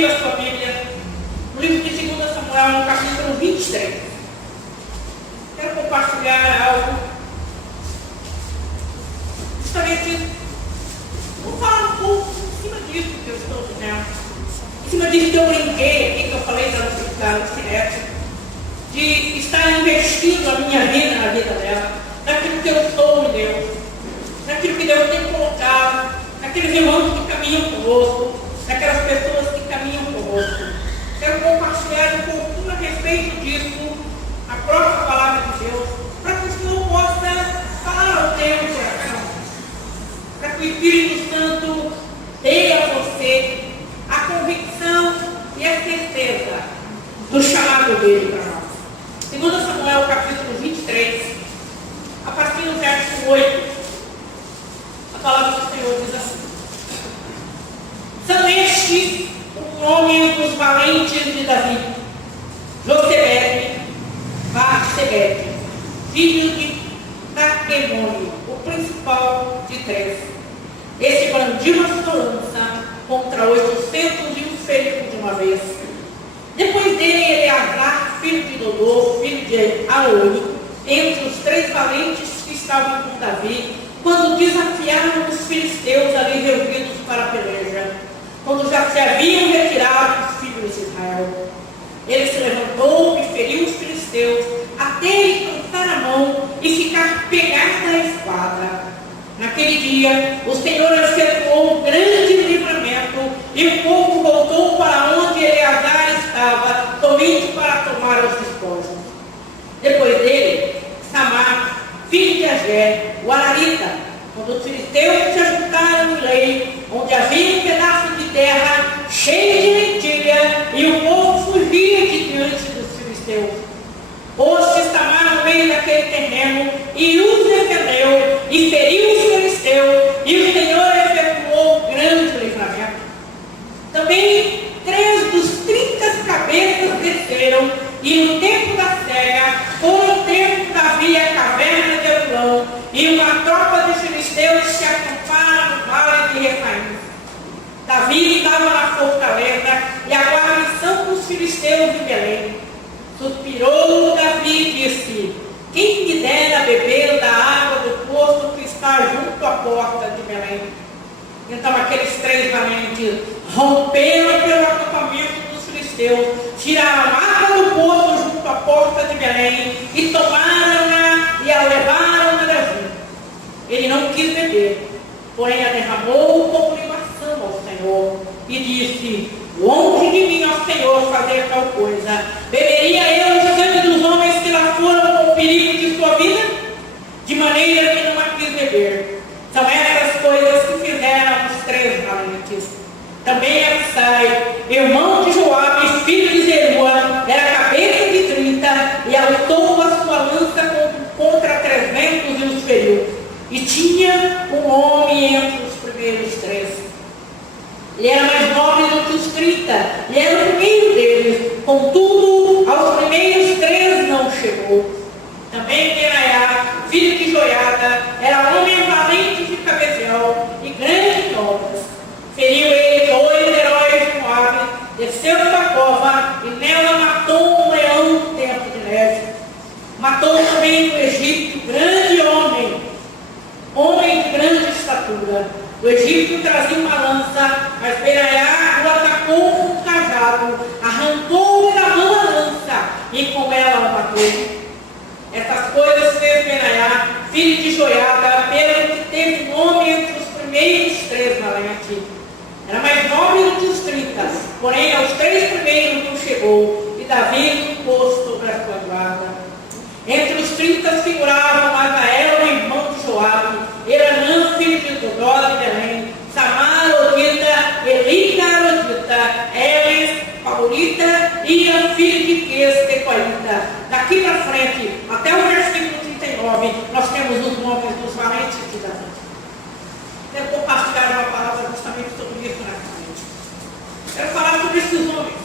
abrir a sua Bíblia no livro de 2 Samuel, no capítulo 23. Quero compartilhar algo. Justamente, vou falar um pouco em cima disso que eu estou dizendo. Em cima disso que eu brinquei aqui, que eu falei para você ficar no silêncio, de estar investindo a minha vida na vida dela, naquilo que eu sou em Deus, naquilo que Deus tem colocado, naqueles irmãos que caminham conosco, naquelas pessoas que caminham conosco. Quero compartilhar um pouquinho a respeito disso, a própria palavra de Deus, para que o Senhor possa falar ao teu coração, para que o Espírito Santo dê a você a convicção e a certeza do chamado dele para nós. 2 Samuel, capítulo 23, a partir do verso 8, a palavra do Senhor diz assim: são estes os nomes dos valentes de Davi: Josebede, Barsebede, filho de Taquemone, o principal de 3. Este brandiu a sua lança contra 800 e os feriu de uma vez. Depois dele, Eleazar, filho de Dodô, filho de Aoi, entre os 3 valentes que estavam com Davi, quando desafiaram os filisteus ali reunidos para a peleja, quando já se haviam retirado os filhos de Israel. Ele se levantou e feriu os filisteus, até ele cansar a mão e ficar pegado na espada. Naquele dia, o Senhor efetuou um grande livramento, e o povo voltou para onde Eleazar estava, somente para tomar os despojos. Depois dele, Samar, filho de Agé, o Ararita, quando os filisteus se ajuntaram em Lei, onde havia um pedaço de terra cheio de lentilha, e o povo fugia de diante dos filisteus. Pôs-se Samar no meio daquele terreno, e os defendeu, e feriu os filisteus, e o Senhor efetuou um grande livramento. Também 3 dos 30 cabeças desceram, e no tempo da cega foram ter com Davi a caverna de Adulão, e uma tropa de filisteus se acamparam no vale de Refaim. Davi estava na fortaleza, e a guarnição dos filisteus em Belém. Suspirou Davi e disse: quem me dera beber da água do poço que está junto à porta de Belém? Então aqueles 3 valentes romperam pelo acampamento dos filisteus, tiraram a água do poço junto à porta de Belém e tomaram-na e a levaram a Davi. Ele não quis beber, porém a derramou como libação ao Senhor e disse: longe de mim, ó Senhor, fazer tal coisa. Beberia eu o sangue dos homens que lá foram com o perigo de sua vida? De maneira que não a quis beber. São essas coisas que fizeram os 3 valentes. Também Absai, irmão de Joabe, filho de Zeruá, era cabeça de 30, e alçou a sua lança contra 300 e os feriu. E tinha um homem entre os primeiros 3. Ele era mais nobre do que os 30, e era o primeiro deles, contudo, aos primeiros 3 não chegou. Também Benaiá, filho de Joiada, era homem valente de Cabezeel e grande em obras. Feriu ele 2 heróis de Moabe, desceu da cova, e nela matou um leão no tempo de neve. Matou também no Egito grande homem de grande estatura. O egípcio trazia uma lança, mas Benaiá o atacou com um cajado, arrancou-lhe da mão a lança, e com ela o matou. Essas coisas fez Benaiá, filho de Joiada, pelo que teve nome entre os primeiros 3 valentes. Era mais nobre do que os 30, porém aos 3 primeiros não chegou, e Davi o pôs sobre a sua guarda. Entre os 30 figuravam Azael, irmão de Joabe, Eranã, filho de Dodó de Belém, Samar, Odita, Elika, Odita, Elis, Paulita, Ia, filho de Ques, Tecoíta. Daqui para frente, até o versículo 39, nós temos os nomes dos valentes de Davi. Quero compartilhar uma palavra justamente sobre isso nessa noite. Quero falar sobre esses homens.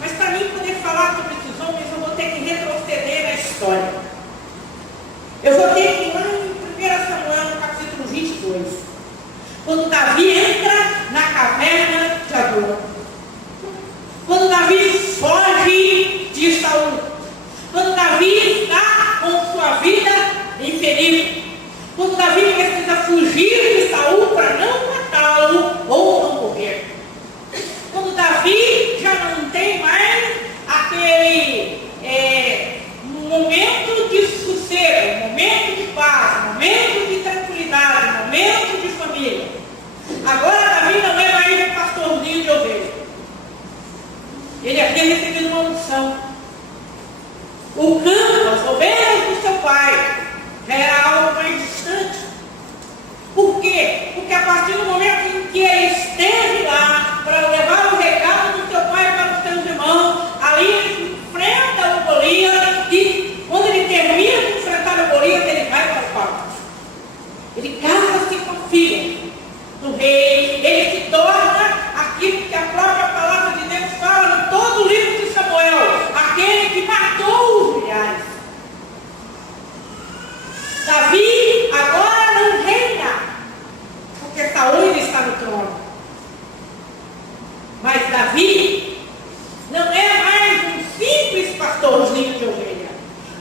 Mas para mim poder falar sobre esses homens, eu vou ter que retroceder na história. Eu vou ter que ir lá em 1 Samuel, no capítulo 22. Quando Davi entra na caverna de Adulão. Quando Davi foge de Saul. Quando Davi está com sua vida em perigo. Quando Davi precisa fugir de Saul para não matá-lo ou não morrer. Quando Davi já não tem mais aquele momento de sossego, momento de paz, momento de tranquilidade, momento de família. Agora Davi não é mais um pastorzinho de ovelhas. Ele havia recebido uma unção. O campo, as ovelhas do seu pai, já era algo mais distante. Por quê? Porque a partir do momento em que ele esteve lá para levar o recado do seu pai para os seus irmãos, ali ele enfrenta o Golias e quando ele termina de enfrentar o Golias, ele vai para o palácio. Ele casa-se com a filha do rei, ele se torna aquilo que a própria palavra de Deus fala em todo o livro de Samuel, aquele que matou os milhares. Davi agora não reina, porque Saul está no trono. Mas Davi não é mais um simples pastorzinho de ovelha.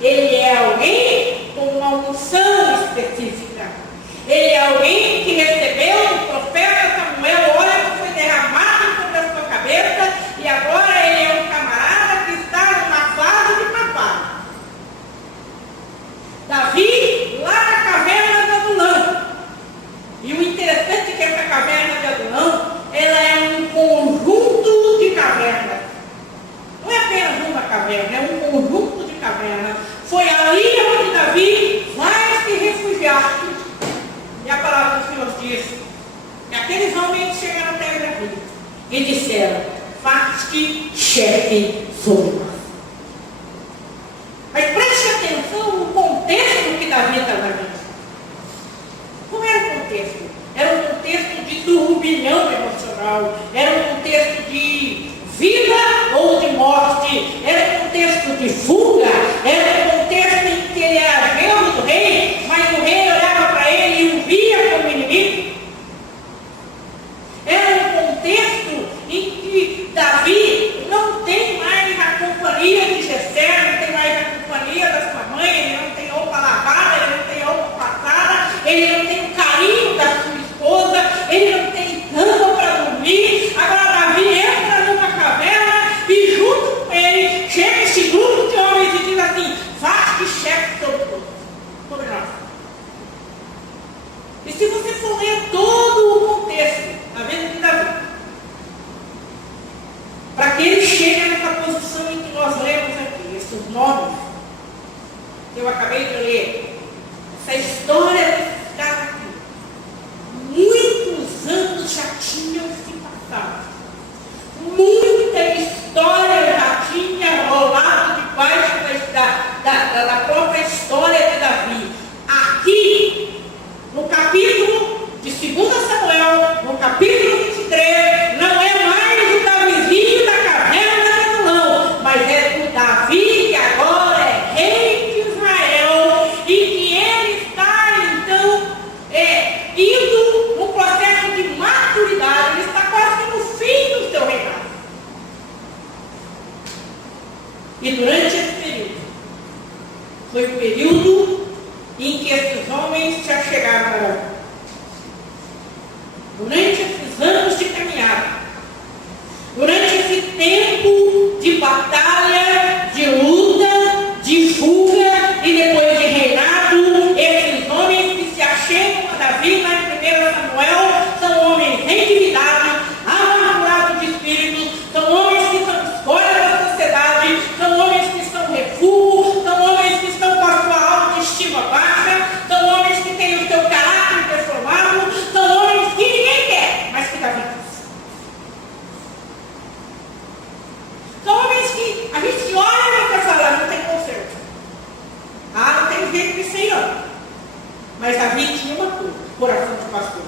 Ele é alguém com uma unção específica. Ele é alguém que recebeu do profeta Samuel, óleo que foi derramado sobre a sua cabeça, e agora ele é um camarada que está numa fase de trabalho. Davi, lá na caverna de Adulão. E o interessante é que essa caverna de Adulão, ela é um conjunto de cavernas. Não é apenas uma caverna, é um conjunto de cavernas. Foi ali onde Davi vai se refugiar. E a palavra do Senhor diz que aqueles homens chegaram até Davi e disseram: faz-te chefe sobre nós. Mas preste atenção no contexto que Davi estava vivendo. Como era o contexto? Era um contexto de turbilhão emocional, era um contexto de vida ou de morte, era um contexto de fuga, era um contexto em que ele era genro do rei, mas o rei olhava para ele e o via como inimigo. Era um contexto em que Davi não tem mais a companhia de Jessé, não tem mais a companhia da sua mãe, ele não tem roupa lavada, ele não tem roupa passada, ele não tem o carinho da sua esposa, ele não tem cama para dormir. Agora Davi entra numa caverna e junto com ele chega esse grupo de homens e diz assim: faz-te chefe sobre nós. E se você for ler todo o contexto da vida de Davi, para que ele chegue nessa posição em que nós lemos aqui, esses nomes que eu acabei de ler, essa história desse cara aqui, muitos anos já tinham se passado, muita história já tinha rolado debaixo da própria história de Davi. Aqui, no capítulo de 2 Samuel, no capítulo 23, não é mais o Davizinho da caverna de Adulão, mas é o Davi que agora é rei de Israel e que ele está então indo no processo de maturidade, ele está quase no fim do seu reinado. E durante esse período, foi o período em que esses homens já chegaram. Durante esses anos de caminhada, durante esse tempo de batalha, de luta, de fuga e depois de reinado, esses homens que se achegam a Davi lá em 1 Samuel são homens endividados, amargurados de espírito, são homens que são escolha da sociedade, são homens que são refúgio, são homens que estão com a sua autoestima baixa, são homens que têm o seu caráter deformado, são homens que ninguém quer, mas que Davi quis. São homens que a gente olha para falar, não tem conserto. Ah, não tem jeito de ser não. Mas Davi tinha uma coisa, coração de pastor.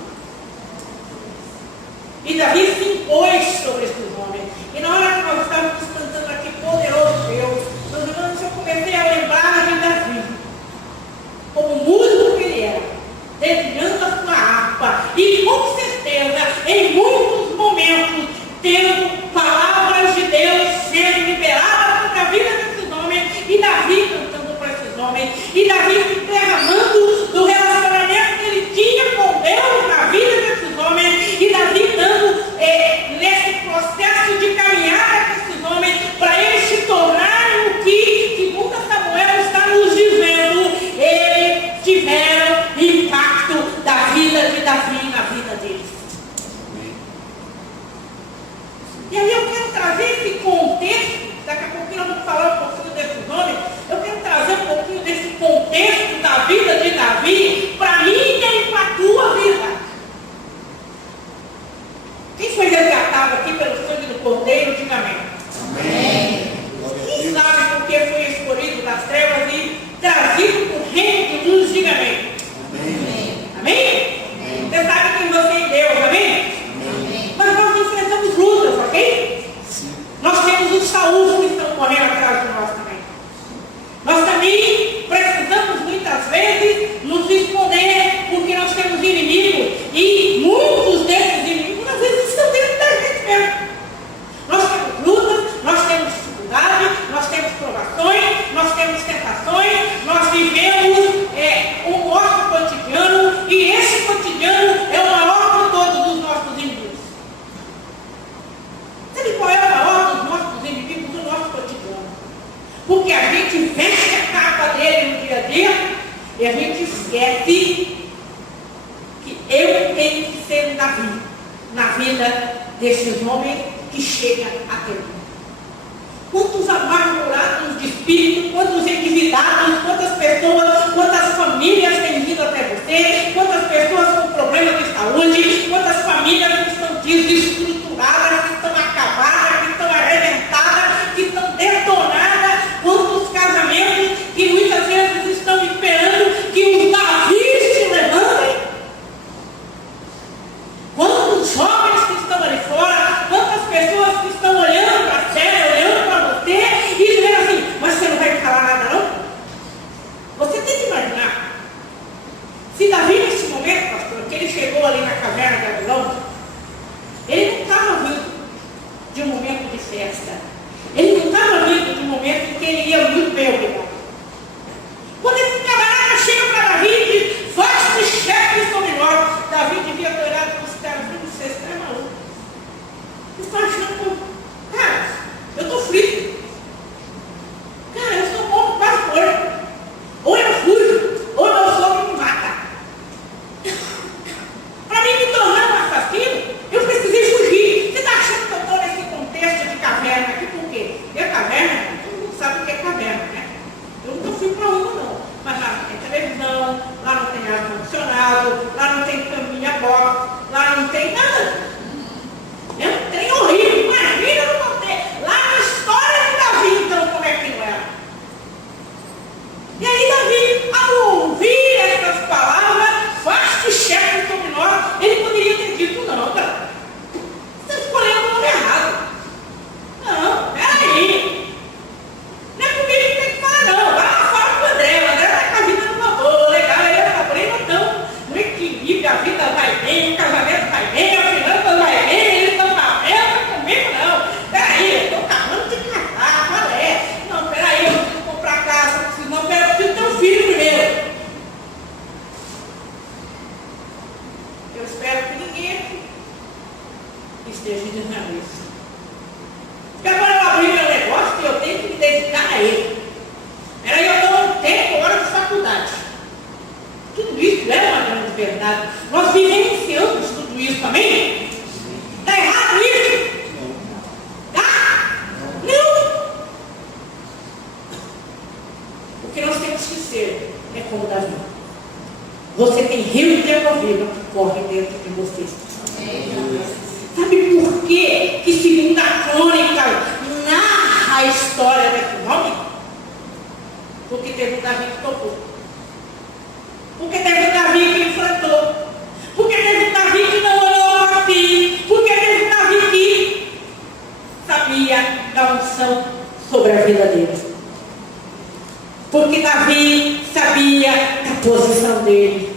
E Davi se impôs sobre esses homens. E na hora que nós estávamos cantando aqui, poderoso Deus, meus irmãos, eu comecei a lembrar de Davi, como músico que ele era, dedilhando a sua harpa. E com certeza, em muitos momentos, tendo palavras de Deus sendo liberadas sobre a vida desses homens, e Davi cantando para esses homens, e Davi se derramando do relacionamento que ele tinha com Deus na vida desses homens, e Davi dando nesse processo de caminhada com esses homens, para eles se tornarem o que, segundo Samuel está nos dizendo, eles tiveram impacto da vida de Davi na vida deles. E aí eu quero trazer esse contexto, daqui a pouquinho eu vou falar um pouquinho desses homens, eu quero trazer um pouquinho desse contexto da vida de Davi para mim e para a tua vida. Quem foi resgatado aqui pelo sangue do Cordeiro, diga amém. Amém. Quem sabe por que foi escolhido das trevas e trazido para o reino de luz, diga amém. Amém. Amém? Amém? Você sabe quem você é Deus, amém? Amém. Mas nós enfrentamos lutas, ok? Sim. Nós temos os Saúl que estão correndo atrás de nós também. Nós também precisamos muitas vezes nos esconder porque nós temos inimigos e muitos desses inimigos às vezes estão dentro da gente mesmo. Nós temos lutas, nós temos dificuldades, nós temos provações, nós temos tentações, nós vivemos o nosso cotidiano e esse cotidiano é o maior de todos os nossos inimigos. Sabe qual é o maior dos nossos inimigos do nosso cotidiano? Porque a gente veste a capa dele no dia a dia e a gente esquece que eu tenho que ser um Davi na vida desses homens que chegam até mim. Quantos amargurados de espírito, quantos endividados, quantas pessoas, quantas famílias têm vindo até você, quantas pessoas com problemas de saúde, quantas famílias que estão desestruturadas, que estão acabadas, que estão arrebentadas, que estão detonadas, quantos casamentos que muitas vezes estão esperando que os Davis se levantem, quantos jovens que estão ali fora, quantas pessoas que estão olhando para a terra, olhando para você e dizendo assim, mas você não vai falar nada não? Você tem que imaginar, se Davi nesse momento, pastor, que ele chegou ali na caverna de Adulão, ele não estava vindo de um momento de festa, ele não estava vindo de um momento em que ele ia muito bem obrigado. Quando esse camarada chega para Davi e diz, faz-te chefe sobre nós, Davi devia ter olhado para os caras e disse, você está maluco. Você está achando, cara, eu estou frito. Cara, eu sou morto quase morto. Ou eu fujo, ou meu sogro me mata. Para mim me tornar um assassino, eu precisei fugir. Você está achando que eu estou nesse contexto de caverna aqui por quê? E a caverna, todo mundo sabe o que é caverna, né? Eu nunca fui para uma não. Mas lá não tem televisão, lá não tem ar-condicionado, lá não tem caminha box, lá não tem nada. É um trem horrível, imagina no contexto. Lá na história de Davi, então, como é que não era? E aí Davi, ao ouvir essas palavras, faz-te chefe sobre nós, ele poderia ter dito, não, cara, você está escolhendo o nome errado. Não, peraí. Não é comigo que tem que falar, não. Vai lá fora com o André. O André vai com a vida numa boa, legal, ele é problema, então, no equilíbrio, a vida vai bem, o casamento vai bem, a finança vai bem, eles estão na mesa, comigo não. Peraí, eu estou acabando de casar, qual é? Não, peraí, eu preciso comprar casa, eu preciso, não, peraí, eu preciso ter um filho primeiro. Eu espero que ninguém aqui esteja dizendo isso. Porque agora eu abri meu negócio e eu tenho que me dedicar a ele. Peraí, eu estou um tempo agora de faculdade. Tudo isso é uma grande verdade. Nós vivenciamos tudo isso também. Está errado isso? Tá? Não. O que nós temos que ser é como Davi. Você tem rio de água viva que corre dentro de você. Sabe por quê que segundo a crônica narra a história desse homem? Porque teve um Davi que tocou. Porque teve um Davi que enfrentou. Porque teve um Davi que não olhou para si. Porque teve um Davi que sabia da unção sobre a vida dele. Porque Davi sabia da posição dele.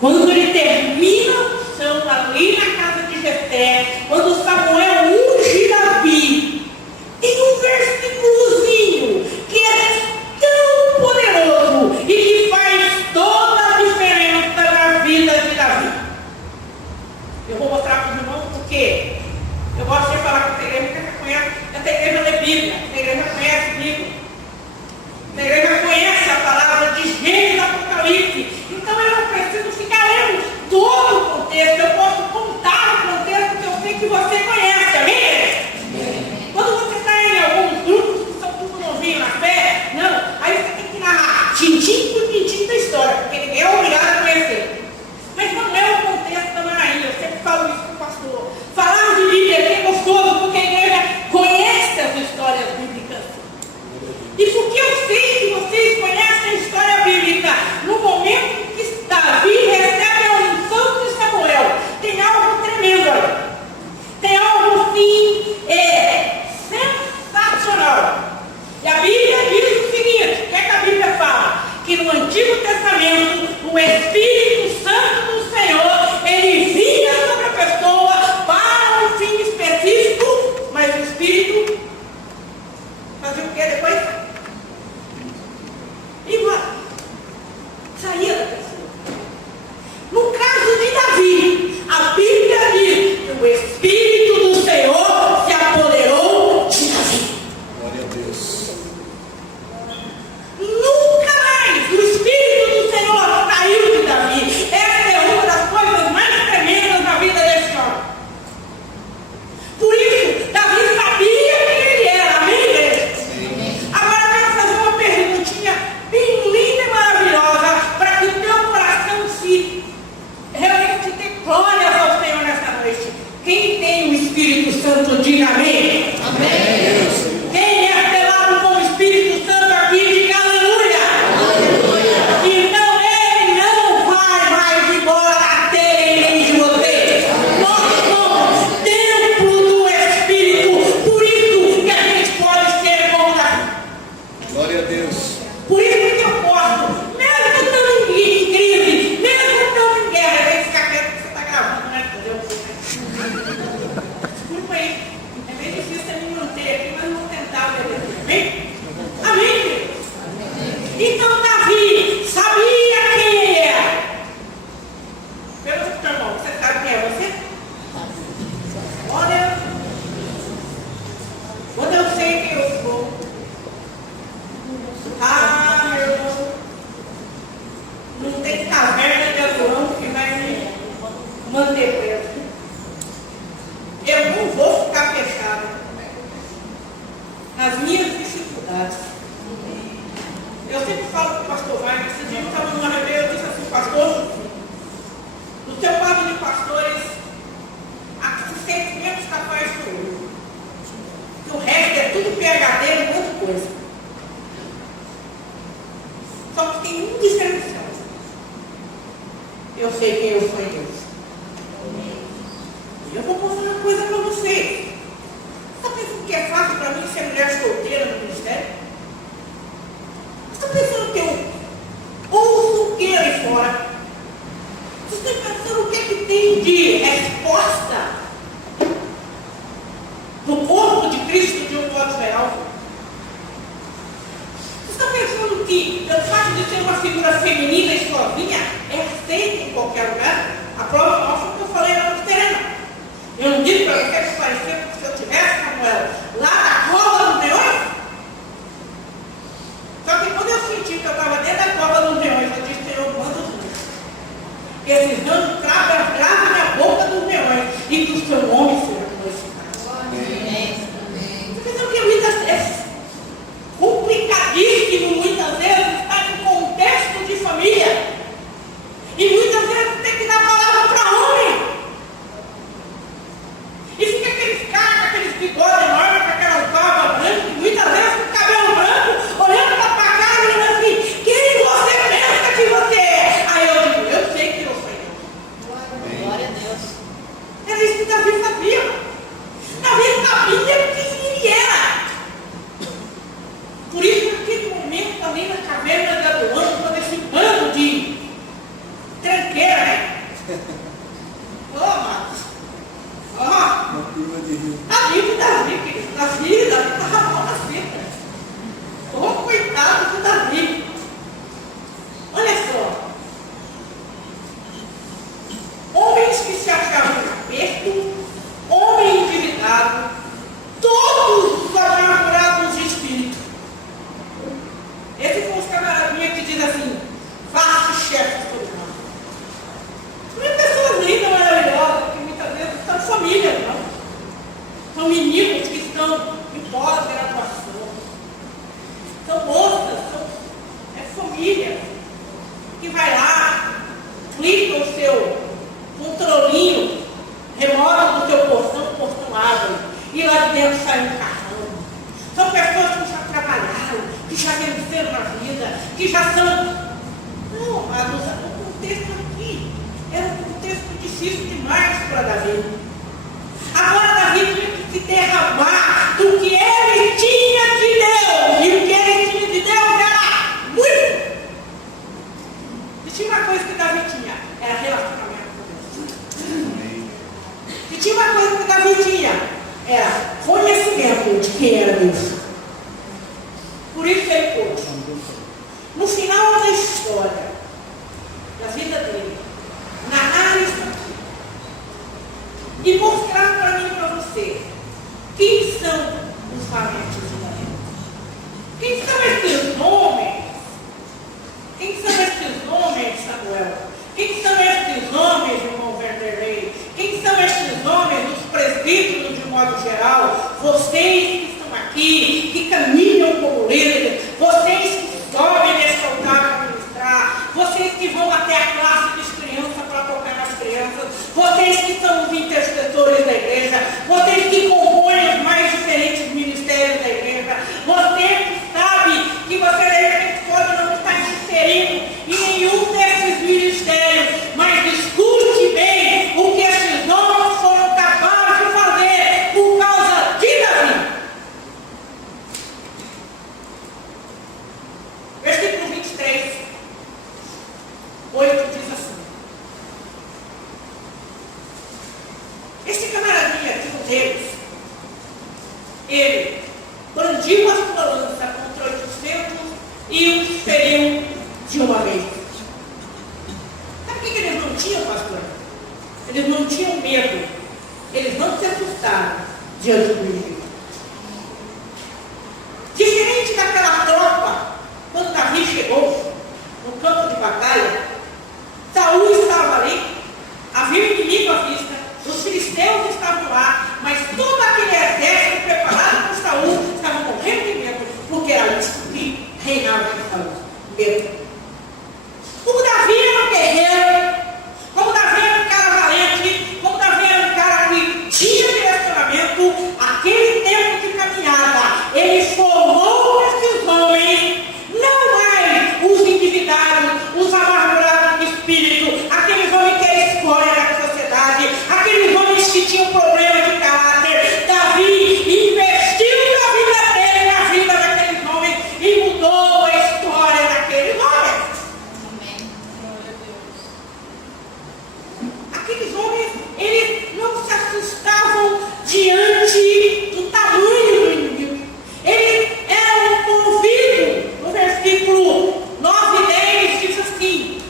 Quando ele termina a unção ali na casa de Jessé, quando Samuel Porque eu gosto de falar com essa igreja, porque essa igreja lê Bíblia, essa igreja conhece Bíblia, essa igreja conhece a palavra de Gênesis e Apocalipse. Então eu não preciso ficar lendo todo o contexto, eu posso contar o contexto que eu sei que você conhece, amém? Quando você está em alguns grupos que são tudo novinho na fé, não, aí você tem que narrar tintim por tintim da história, porque ninguém é obrigado a conhecer. Mas não é o contexto da Maraína, eu sempre falo isso para o pastor. Falar de Bíblia é gostoso, porque a igreja conhece as histórias bíblicas. E porque eu sei que vocês conhecem a história bíblica, no momento que Davi recebe a unção de Samuel, tem algo tremendo ali. Tem algo assim, sensacional. E a Bíblia diz o seguinte, o que é que a Bíblia fala? Que no Antigo Testamento, o Espírito Santo do Senhor, ele vinha sobre a pessoa para um fim específico, mas o Espírito fazia o que depois? Igual. Saía da pessoa. No caso de Davi, a Bíblia diz que o Espírito do Senhor se apoderou de Davi. Glória a Deus. Nunca mais o Espírito do Senhor saiu de Davi. Essa é uma das coisas mais tremendas na vida desse homem. Por isso, Davi sabia quem ele era, amém, igreja? Agora eu quero fazer uma perguntinha bem linda e maravilhosa, para que o teu coração se realmente dê glórias ao Senhor nessa noite. Quem tem o Espírito Santo, diga amém. Amém. Quem é selado com o Espírito Santo aqui, diga aleluia. Então ele não vai mais embora da terra em meio de você. Nós somos templo do Espírito. Por isso que a gente pode ser como Davi. Glória a Deus. Por isso que eu posso, mesmo estando em crise, mesmo estando em guerra, tem que ficar quieto que você está gravando, né? Desculpa aí. É bem difícil você me manter aqui, mas vou tentar obedecer. Amém? Amém, querido? Então Davi sabia quem ele era. Pergunta para o irmão, você sabe quem é você? Olha, quando eu sei quem eu sou, meu irmão, não tem caverna de adorão que vai me manter preso. Eu não vou ficar fechado nas minhas dificuldades. Eu sempre falo para o pastor Wagner, esse dia eu estava numa reunião, eu disse assim, pastor, no seu quadro de pastores, a que se sente menos capaz que eu. O resto é tudo PhD e outra coisa. Só que tem um diferencial. Eu sei quem eu sou em Deus. E eu vou mostrar uma coisa para você. Você está pensando que é fácil para mim ser mulher solteira no ministério? Você está pensando que eu ouço o que ali fora? Você está pensando o que é que tem de resposta no corpo de Cristo de um modo geral? Você está pensando que o fato de ser uma figura feminina e sozinha é aceita em qualquer lugar? A prova mostra o que eu falei lá no terreno. Eu não disse para você que parecia que se eu tivesse como ela lá na cova dos leões. Só que quando eu senti que eu estava dentro da cova dos leões, eu disse, Senhor, manda os leões. Esses ramos gravem na boca dos leões e que o seu nome seja glorificado. Você pensa que muitas vezes, complicadíssimo, muitas vezes, está em contexto de família. E muitas vezes tem que dar palavra para homem. E fica aqueles caras com aqueles bigodes enormes, com aquela barba branca, e muitas vezes com o cabelo branco, olhando para a cara e dizendo assim, quem você pensa que você é? Aí eu digo, eu sei que eu sou. Glória a Deus. Era isso que Davi sabia. Davi sabia quem ele era. Por isso, naquele momento, ali na caverna de Adulão, quando esse bando de tranqueira, né? Ô, Marcos. Ó, Uma curva de rio. Davi, querido. Davi estava mal na seca. Ô, coitado do Davi. Olha só. Homens que se achavam aperto, São meninos que estão em pós-graduação. São moças, é família que vai lá, clica o seu controlinho remoto do seu portão, o portão abre, e lá de dentro sai um carrão. São pessoas que já trabalharam, que já venceram na vida, que já são... Não, amados, o contexto aqui era um contexto difícil demais para Davi. Agora Davi tinha que se derramar do que ele tinha de Deus, e o que ele tinha de Deus era muito. E tinha uma coisa que Davi tinha, era relacionamento com Deus. E tinha uma coisa que Davi tinha, era conhecimento de quem era Deus. Por isso ele pôde, no final da história, da vida dele, narrar isso aqui e mostrar para mim e para você quem são os valentes de Davi. Quem são esses homens? Quem são esses homens, Samuel? Quem são esses homens, irmão Vanderlei? Quem são esses homens, os presbíteros de modo geral? Vocês que estão aqui, que caminham como líderes, vocês que sobem nesse altar para ministrar, vocês que vão até a classe de criança para tocar nas crianças, vocês que são os intercessores da igreja, vocês que compõem os mais diferentes ministérios da igreja, você que sabe que você de repente pode não estar inserido em nenhum desses ministérios, mas escute bem o que esses homens foram capazes de fazer por causa de Davi. Versículo 23, 8 diz assim: esse camaradinha aqui com Deus, ele bandiu a sua lança contra 800 e os feriu de uma vez. Sabe o que eles não tinham, pastor? Eles não tinham medo, eles não se assustaram diante do inimigo. Diferente daquela tropa, quando Davi chegou no campo de batalha, Saul estava ali, havia um inimigo à vista, os filisteus estavam lá, mas todo aquele exército preparado por Saul estava morrendo de medo, porque era isso que reinava em Saul, medo. Como Davi era um guerreiro, como Davi era um cara valente, como Davi era um cara que tinha direcionamento, aquele tempo de caminhada, ele formou esses homens, não mais os endividados, os amargurados de espírito, aqueles homens que eram escória da sociedade, aqueles homens que tinham problema de caráter. Davi investiu na vida dele, na vida daqueles homens, e mudou a história daqueles homens. Amém. Glória a Deus. Aqueles homens, eles não se assustavam diante do tamanho do inimigo. Eles eram movidos, no versículo 9 e 10 diz assim,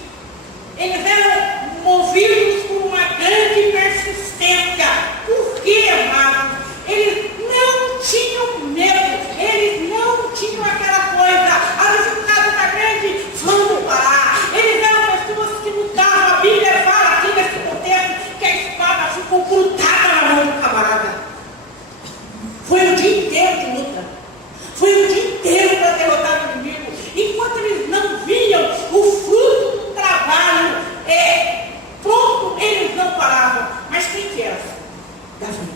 eles eram movidos por uma grande persistência. Por quê, amados? Eles não tinham medo, eles não tinham aquela coisa, a dificuldade está grande, vamos parar. Eles eram pessoas que lutavam, a Bíblia fala aqui nesse contexto que a espada ficou grudada na mão do camarada. Foi o dia inteiro de luta, foi o dia inteiro para derrotar o inimigo, enquanto eles não viam o fruto do trabalho pronto, eles não paravam. Mas quem que era? Davi.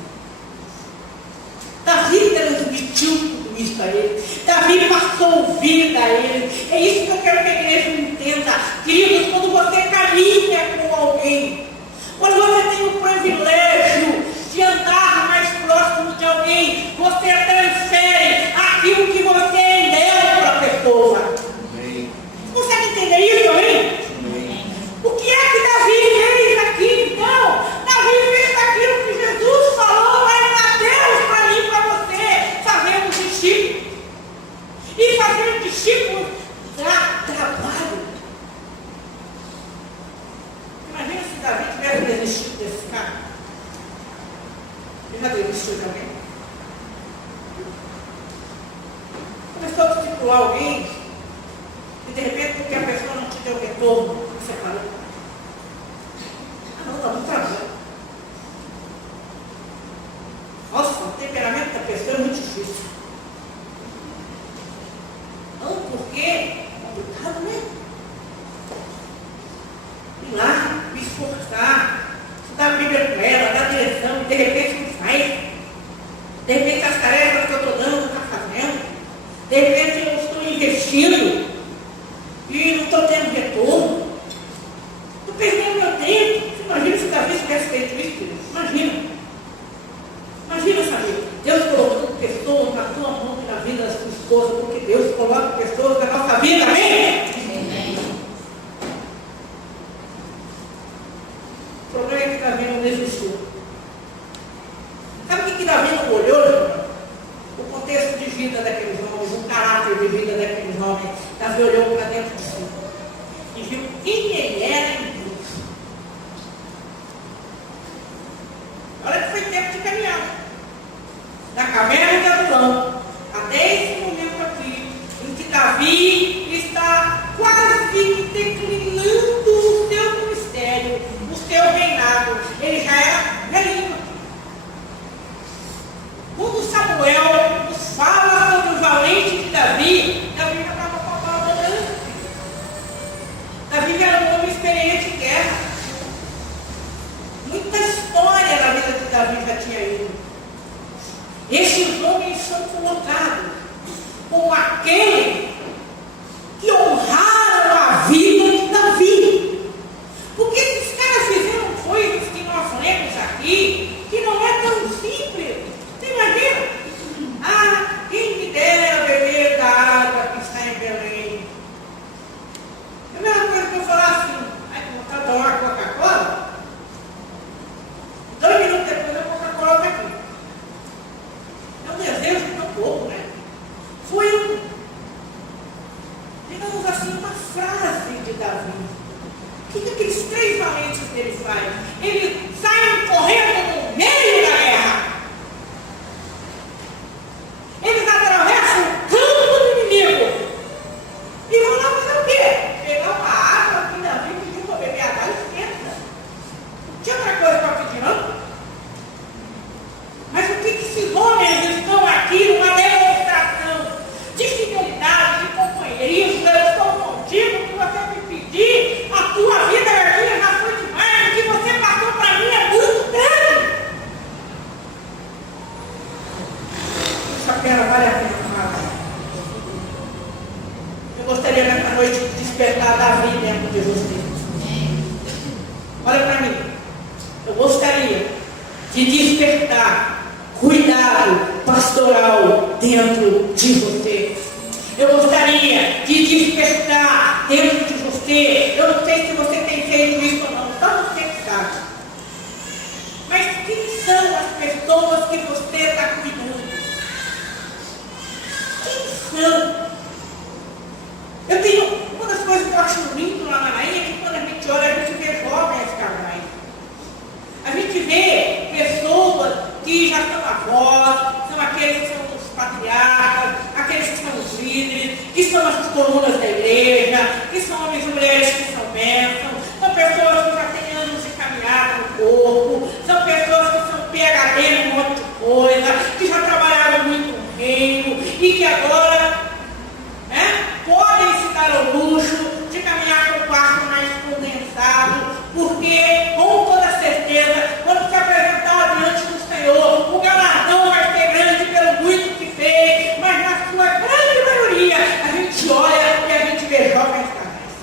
Davi transmitiu tudo isso a ele. Davi passou vida a ele. É isso que eu quero que a igreja entenda. Queridos, quando você caminha com alguém, quando você tem o privilégio de andar mais próximo de alguém, você transfere aquilo que você deu para a pessoa. Amém. Consegue entender isso, hein? Amém. O que é que Davi fez aqui, então? Davi fez aquilo que Jesus falou lá em Mateus para mim e para você. Fazer um discípulo. E fazer um discípulo dá trabalho. Imagina se Davi tivesse desistido desse cara. Ele já desistiu de alguém? Começou a discipular alguém e de repente, porque a pessoa não te deu retorno, você parou. Ah, não, dá muito trabalho. Nossa, Nossa, o temperamento da pessoa é muito difícil. Não, porque é complicado, né? Ir lá, me esforçar, estudar a Bíblia com ela, dar direção, e de repente não faz. De repente as tarefas que eu estou dando não está fazendo. De repente eu estou investindo e não estou tendo retorno. Estou perdendo meu tempo. Você imagina se Davi tivesse feito isso, filho? Imagina. Imagina, sabe? Deus colocou pessoas na tua mão e na vida da sua esposa, porque Deus coloca pessoas na nossa vida, amém? O problema é que Davi não desistiu. Sabe o que Davi não olhou, irmão? O contexto de vida daqueles homens, o caráter de vida daqueles homens. Davi olhou para dentro de si e viu quem ele era em Deus. Olha que foi tempo de caminhada. Da caverna de Adulão até esse momento aqui, em que Davi está quase declinando o seu ministério, o seu reinado. Ele já era velhinho. Quando Samuel nos fala sobre o valente de Davi, Davi já estava com a palavra grande. Davi era um homem experiente em guerra. Muita história na vida de Davi já tinha ido. Esses homens são colocados como aquele que honraram a vida de Davi. Porque esses caras fizeram coisas que nós lemos aqui, que não é tão simples. Você imagina? Ah, quem me dera beber da água que está em Belém. É a mesma coisa que eu falar assim, ai, que vontade de tomar Coca-Cola? 2 minutos depois a Coca-Cola está aqui. É um desejo tão pouco, né? Foi, digamos assim, uma frase de Davi. O que aqueles 3 valentes dele fazem? Eles saem correndo no meio da guerra. Eles atravessam o campo do inimigo. E vão lá fazer o quê? Pegar uma água que Davi pediu para beber água e esquenta. Não tinha outra coisa para pedir, não? Mas o que esses homens estão aqui numa demonstração de fidelidade, de companheirismo? Eu estou contigo, o que você me pedir, a tua vida aqui já foi demais, o que você passou para mim é muito grande. Essa pena vale a pena, amada. Eu gostaria nessa noite de despertar Davi dentro de você. Olha para mim. Eu gostaria de despertar cuidado pastoral dentro de você. Eu gostaria de despertar dentro de você. Eu não sei se você tem feito isso ou não, só você que sabe. Mas quem são as pessoas que você está cuidando? Quem são? Eu tenho uma das coisas que eu acho lindo lá na Rainha, que quando a gente olha, a gente vê jovens casais. A gente vê pessoas que já são avós, são aqueles que são os patriarcas, aqueles que são os líderes, que são as colunas da igreja, que são homens e mulheres que são bênçãos, são pessoas que já têm anos de caminhada no corpo, são pessoas que são PhD em um monte de coisa, que já trabalharam muito no reino e que agora podem se dar ao luxo de caminhar com o quarto mais condensado, porque com toda certeza, quando se apresentar diante do Senhor, o galardão vai ser grande pelo muito que fez, mas na sua grande maioria, a gente olha e a gente vê jovens casais.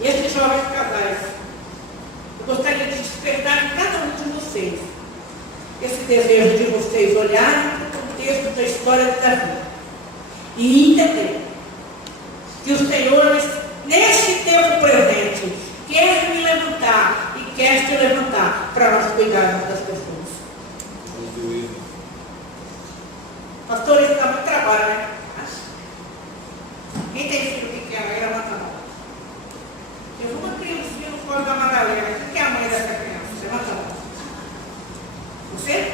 E esses jovens casais, eu gostaria de despertar em cada um de vocês esse desejo de vocês olharem para o contexto da história de Davi e entender que o Senhor, neste tempo presente, quer me levantar e quer te levantar para nós cuidarmos das pessoas. Pastor, isso dá muito trabalho, né? Quem tem filho pequeno aí, levanta a mão. Eu vi uma criancinha no colo da Madalena. Quem é a mãe dessa criança? Levanta a mão. Você?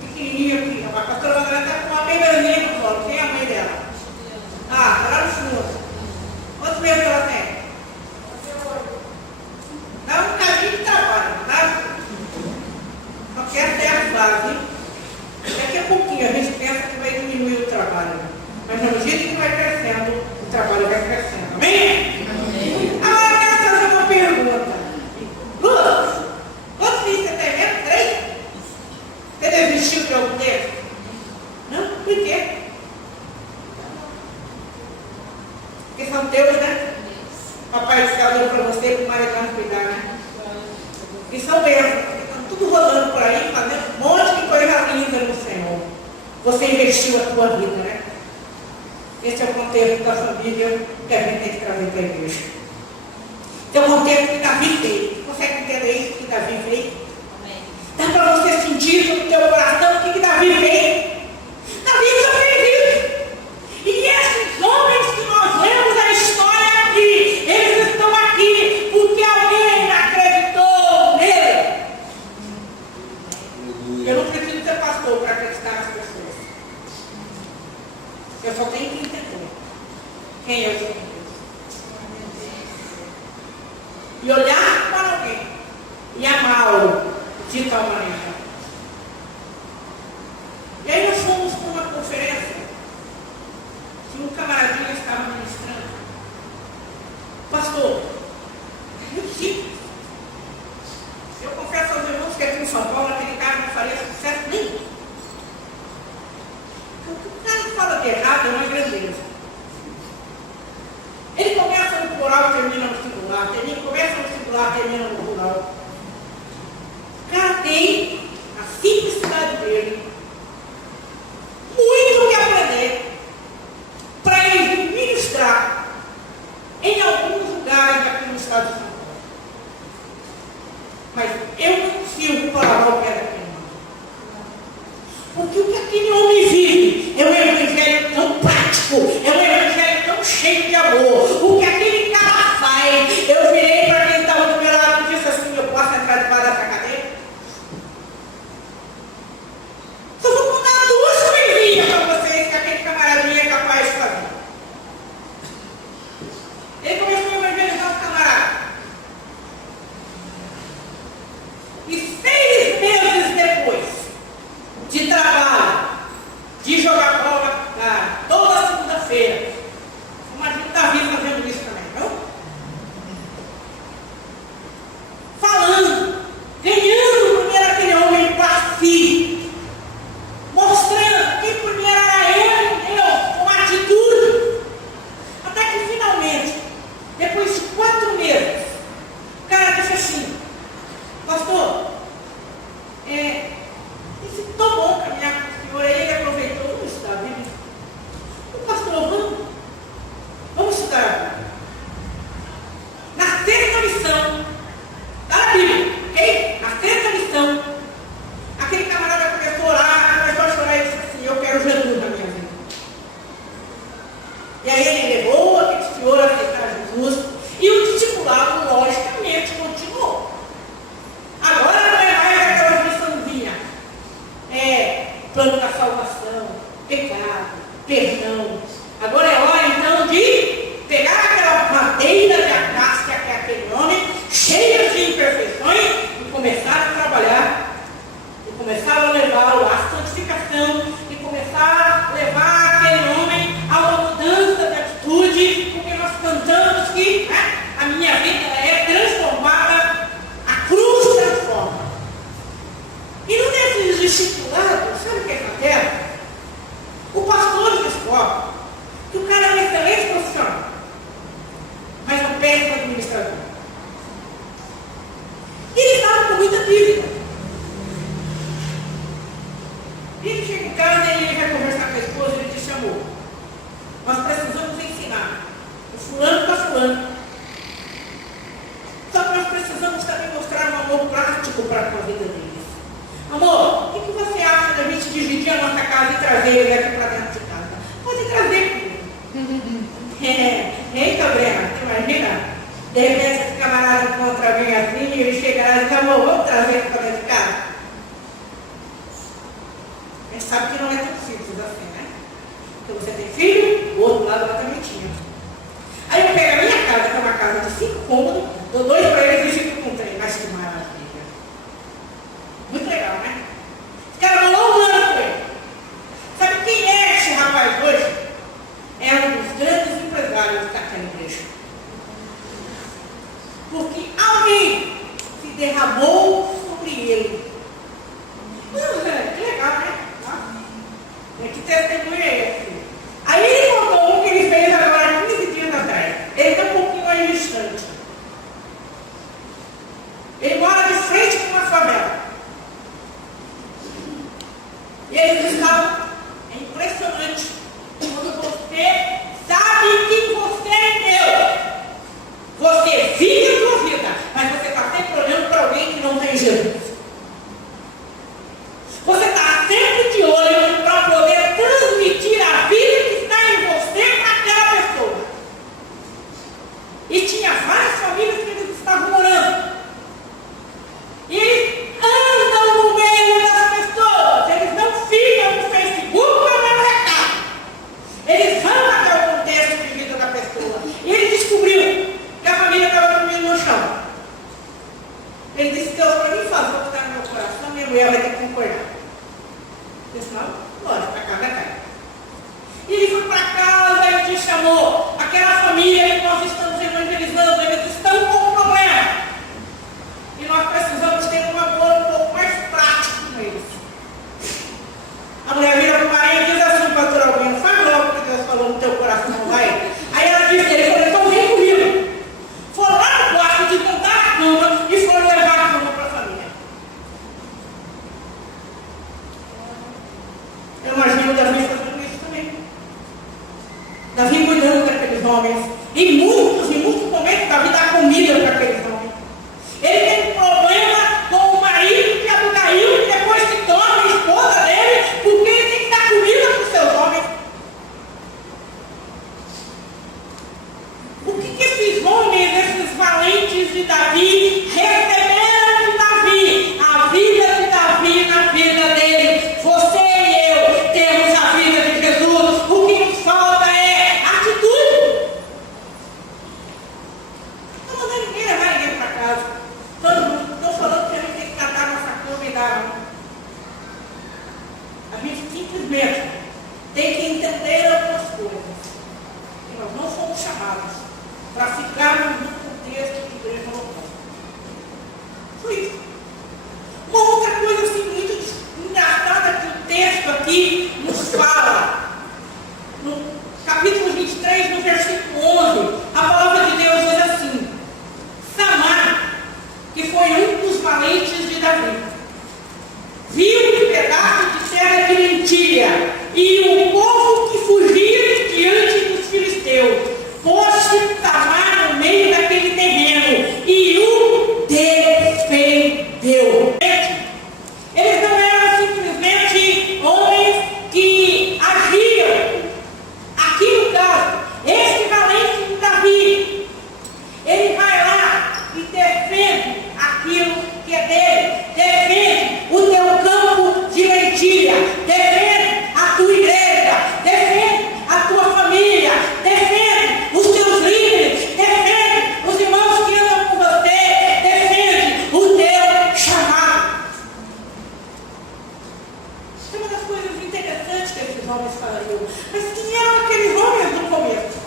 Pequenininha aqui. A pastora Madalena está com uma bebezinha no colo. Quem é a mãe dela? Ah, está lá no fundo. Quantos meses ela tem? Dá um bocadinho de trabalho, tá? você investiu a tua vida, né? Esse é o contexto da família que a gente tem que trazer para a igreja. Esse é o contexto que Davi fez. Consegue entender isso que Davi fez? Amém. Dá para você sentir no teu coração o que Davi fez? Davi só fez isso. E esses homens que nós lemos a história aqui, eles estão aqui porque alguém acreditou nele. Eu não preciso ser pastor para acreditar nas pessoas. Eu só tenho que entender quem é o Senhor Deus. E olhar para alguém e amá-lo de tal maneira. E aí nós fomos para uma conferência que um camaradinho estava ministrando. Pastor, muito simples. Eu confesso aos irmãos que aqui em São Paulo aquele cara não faria sucesso nenhum. O que o cara fala de errado é uma grandeza. Ele começa no plural, termina no singular. Começa no singular, termina no plural. O cara tem a simplicidade dele. Muito que aprender para ele ministrar em alguns lugares aqui no estado de São Paulo. Mas eu não consigo parar o pé daquele homem. Porque o que aquele homem vive é um evangelho tão prático, é um evangelho tão cheio de amor. O que aquele cara faz, eu virei para quem estava do meu lado e disse assim: eu posso entrar debaixo dessa cadeira? Só vou contar duas coisinhas para vocês que aquele camaradinho é capaz de fazer. Ele começou a evangelizar o camarada. E 6 meses depois de trabalho, de jogar bola toda segunda-feira, imagina o Davi fazendo isso também, não? Falando, ganhando primeiro aquele homem para si, mostrando que primeiro era ele, Deus, com atitude, até que finalmente, depois de 4 meses, o cara disse assim: pastor, isso é tão bom caminhar com o senhor. Aí ele aproveitou, vamos estudar a Bíblia. O pastor, vamos estudar. Na 6ª lição da Bíblia, ok? Na 6ª lição, aquele camarada começou a orar, começou a chorar e disse assim: eu quero Jesus na minha vida. E aí ele levou aquele senhor a aceitar Jesus e o discipulado, logicamente, continuou. Agora não é mais aquela liçãozinha. Plano da salvação, pecado, perdão. Agora é hora então de pegar aquela madeira de acácia que é aquele homem, cheia de imperfeições, e começar a trabalhar, e começar a levá-lo à santificação, e começar a levar aquele homem a uma mudança de atitude, porque nós cantamos que a minha vida é transformada, a cruz transforma. E no desses discipulados, sabe o que acontece? O pastor descobre que o cara é um excelente profissional, mas um péssimo administrador. E ele estava com muita dívida. E ele chega em casa e ele vai conversar com a esposa e ele diz: amor, nós precisamos ensinar o fulano para fulano. Só que nós precisamos também mostrar um amor prático para a vida deles. Amor, o que você acha da gente dividir a nossa casa e trazer ele aqui para dentro de casa? Pode trazer comigo. Eita, Brena, imagina? De repente esse camarada encontra alguém assim e ele chega lá e diz: amor, vamos trazer ele para dentro de casa? A gente sabe que não é tão simples assim, né? Porque você tem filho, o outro lado lá também tinha. Aí eu pego a minha casa, que é uma casa de 5 cômodos, dou 2 para eles e fico com 3. Mas que maravilha. Muito legal, né? Os caras vão lá 1 ano com ele. Sabe quem é esse rapaz hoje? É um dos grandes empresários daquela igreja. Porque alguém se derramou sobre ele. Que legal, né? Que testemunho é esse? Aí ele contou o que ele fez agora 15 dias atrás. Ele está um pouquinho mais distante. Ele mora de frente com uma favela. E eles estavam Deus, para mim fazer o que está no meu coração, minha mulher vai ter que concordar. Porque senão, lógico, para casa cai. E ele foi para casa e te chamou. Aquela família que nós estamos evangelizando, eles estão com um problema. E nós precisamos ter um amor um pouco mais prático com eles. A mulher vira para o marido e diz assim, pastor Albino, faz logo o que Deus falou no teu coração, vai. Aí ela disse, ele falou, então vem comigo. Foi lá no quarto de montar a cama e foi levar a cama para a família. Eu imagino Davi fazendo isso também. Davi cuidando daqueles homens. Em muitos momentos, Davi dá comida para aqueles homens. Ele tem um problema com o marido que Abigail, que depois se torna a esposa dele, porque ele tem que dar comida para os seus homens. O que esses homens, esses valentes de Davi, receberam de Davi? A vida de Davi na vida dele. Você e eu temos a vida de Jesus. O que nos falta é atitude. Não mandando ninguém levar ninguém para casa. Todo mundo, estou falando que a gente tem que tratar nossa cama e dar. A gente simplesmente tem que entender algumas coisas. Que nós não somos chamados para ficarmos no contexto de igreja local. Foi isso. Uma outra coisa assim, muito engraçada que o texto aqui nos fala. No capítulo 23, no versículo 11, a palavra de Deus diz assim: Samar, que foi um dos valentes de Davi, viu um pedaço de terra de lentilha e o povo que fugia diante dos filisteus. Pôs-se Samar no meio daquele terreno e o defendeu. Eles não eram simplesmente homens que agiam. Aqui no caso, esse valente de Davi, ele vai lá e defende aquilo que é dele. Defende o teu campo de lentilha. Defende a tua igreja. Defende a tua família. Defende os teus líderes. Defende os irmãos que andam com você. Defende o teu chamado. Isso é uma das coisas interessantes que esses homens falariam. Mas quem eram aqueles homens no começo?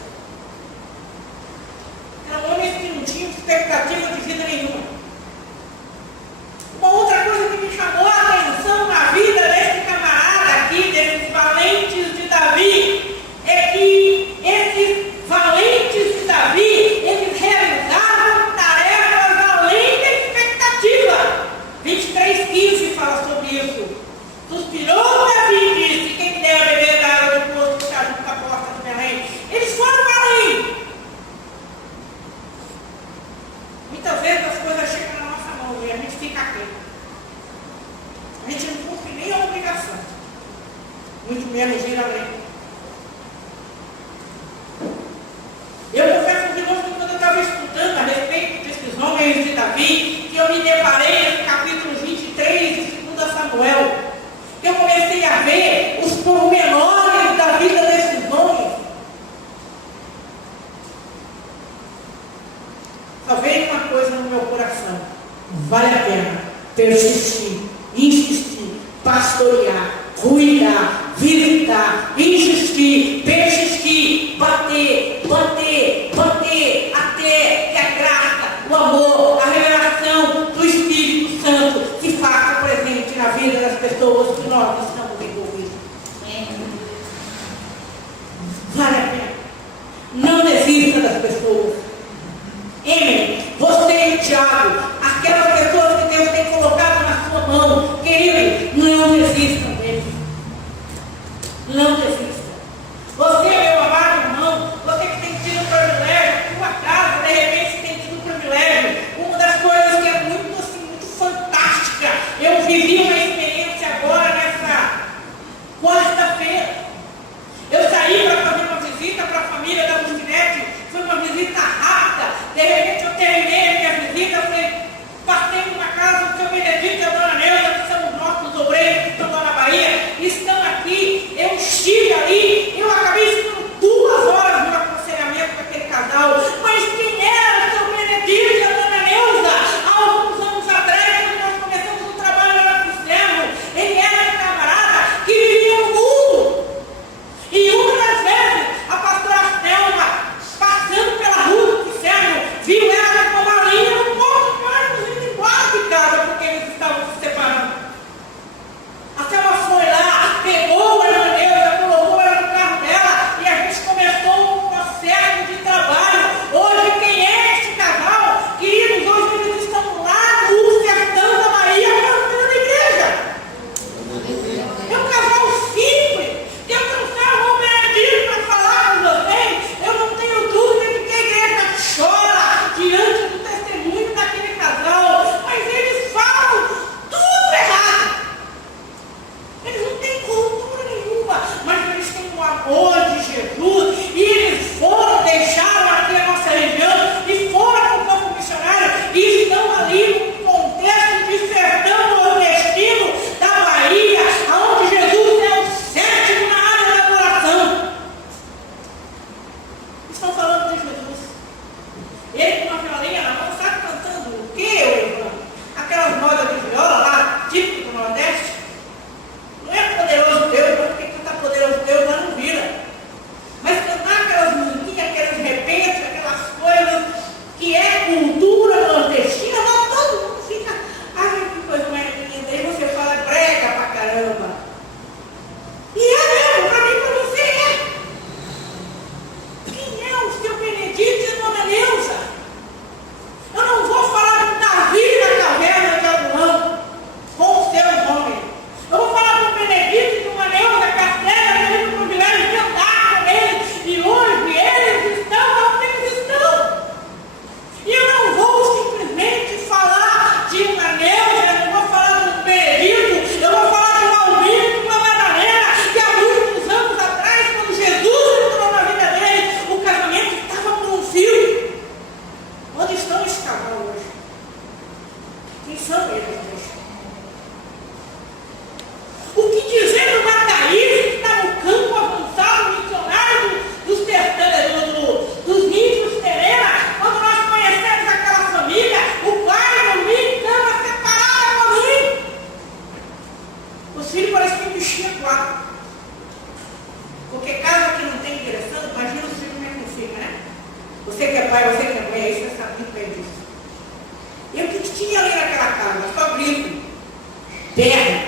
Eram homens que não tinham expectativa de vida nenhuma. Uma outra coisa que me chamou a atenção na vida desse camarada aqui, desses valentes de Davi, é que esses valentes de Davi, eles realizaram tarefas além da expectativa. 23:15 fala sobre isso. Suspirou Davi e disse: quem me dera beber da água do poço que está junto à porta de Belém. Eles foram além. Muitas vezes as coisas chegam na nossa mão e a gente fica aqui. A gente não cumpre nem a obrigação, muito menos ir além. Eu confesso aos irmãos que quando eu estava estudando a respeito desses homens de Davi, que eu me deparei no capítulo 23 de 2 Samuel, que eu comecei a ver os pormenores da vida desses homens. Só veio uma coisa no meu coração: vale a pena persistir, insistir, pastorear, cuidar, visitar, insistir, persistir, bater, até que a graça, o amor, a revelação do Espírito Santo se faça presente na vida das pessoas que nós estamos envolvidos. Vale a pena. Não desista das pessoas. Você e Tiago, aquelas pessoas que Deus tem colocado na sua mão, querido, não desistam deles. Não desista. Você, meu amado irmão, você que tem tido o privilégio, sua casa, de repente, tem tido o privilégio. Uma das coisas que é muito, assim, muito fantástica, eu vivi uma experiência agora nessa quarta-feira. Eu saí para fazer uma visita para a família da Lucinete, foi uma visita rápida. De repente, eu terminei a minha visita, passei numa casa do seu Benedito e a dona Neuza, que são os nossos obreiros que estão lá na Bahia, estão aqui. Eu estive ali, eu acabei ficando 2 horas no aconselhamento com aquele casal. Mas quem era o seu Benedito e a dona Neuza? Há alguns anos atrás, Quem são eles, Deus? O que dizer do Macaíris que está no campo avançado, missionário dos níveis terena, quando nós conhecemos aquela família, o pai dormia em cama separada com a mãe. Os filhos pareciam que bichinha quatro. Porque casa que não tem direção, imagina os filhos como é que fica, né? Você que é pai, você que é mãe, aí você sabe muito bem disso. E o que tinha ali naquela casa? Só grito, terra,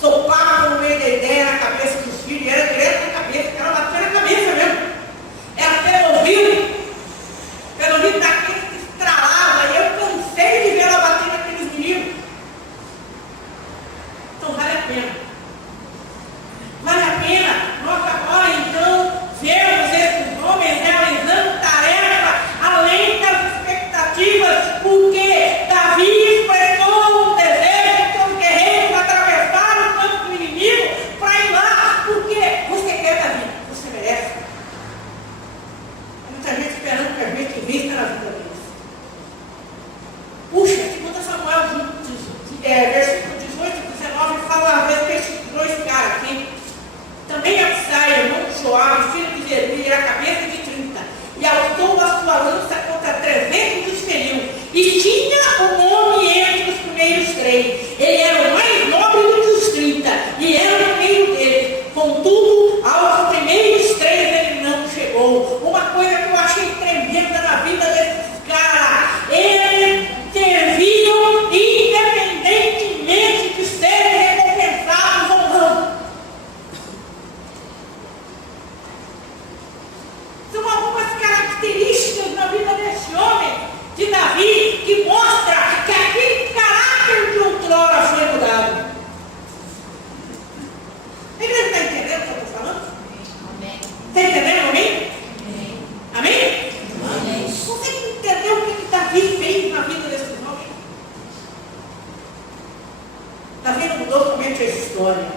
sopava no meio da ideia na cabeça dos filhos, era direto na cabeça, ela batia na cabeça mesmo. Era pelo ouvido daquele que estralava, e eu cansei de ver ela bater naqueles meninos. Então vale a pena. Vale a pena nós agora então vermos esses homens realizando tarefa além das expectativas, porque Davi expressou um desejo de seus guerreiros atravessar o campo do inimigo para ir lá, porque você quer, Davi, você merece. Tem muita gente esperando que a gente invista na vida deles. Puxa, 2 Samuel versículo 18 e 19 fala a respeito de dois caras aqui. Também Absai, irmão de Joabe, filho de Zeruia, era cabeça de 30, e alçou a sua lança contra 300 e os feriu. E tinha um nome entre os primeiros 3. Ele era o mais nobre do que os 30, e era o primeiro deles. Contudo, aos primeiros 3 ele não chegou. Uma coisa que eu achei tremenda na vida desses caras, eles serviam independentemente de serem recompensados ou não. São algumas características na vida desse homem, de Davi, que mostra que aquele caráter de outrora foi mudado. A igreja está entendendo o que eu estou falando? Amém. Está entendendo, amém? Amém. Amém? Você entendeu o que Davi fez na vida desse homem? Davi não mudou somente a história,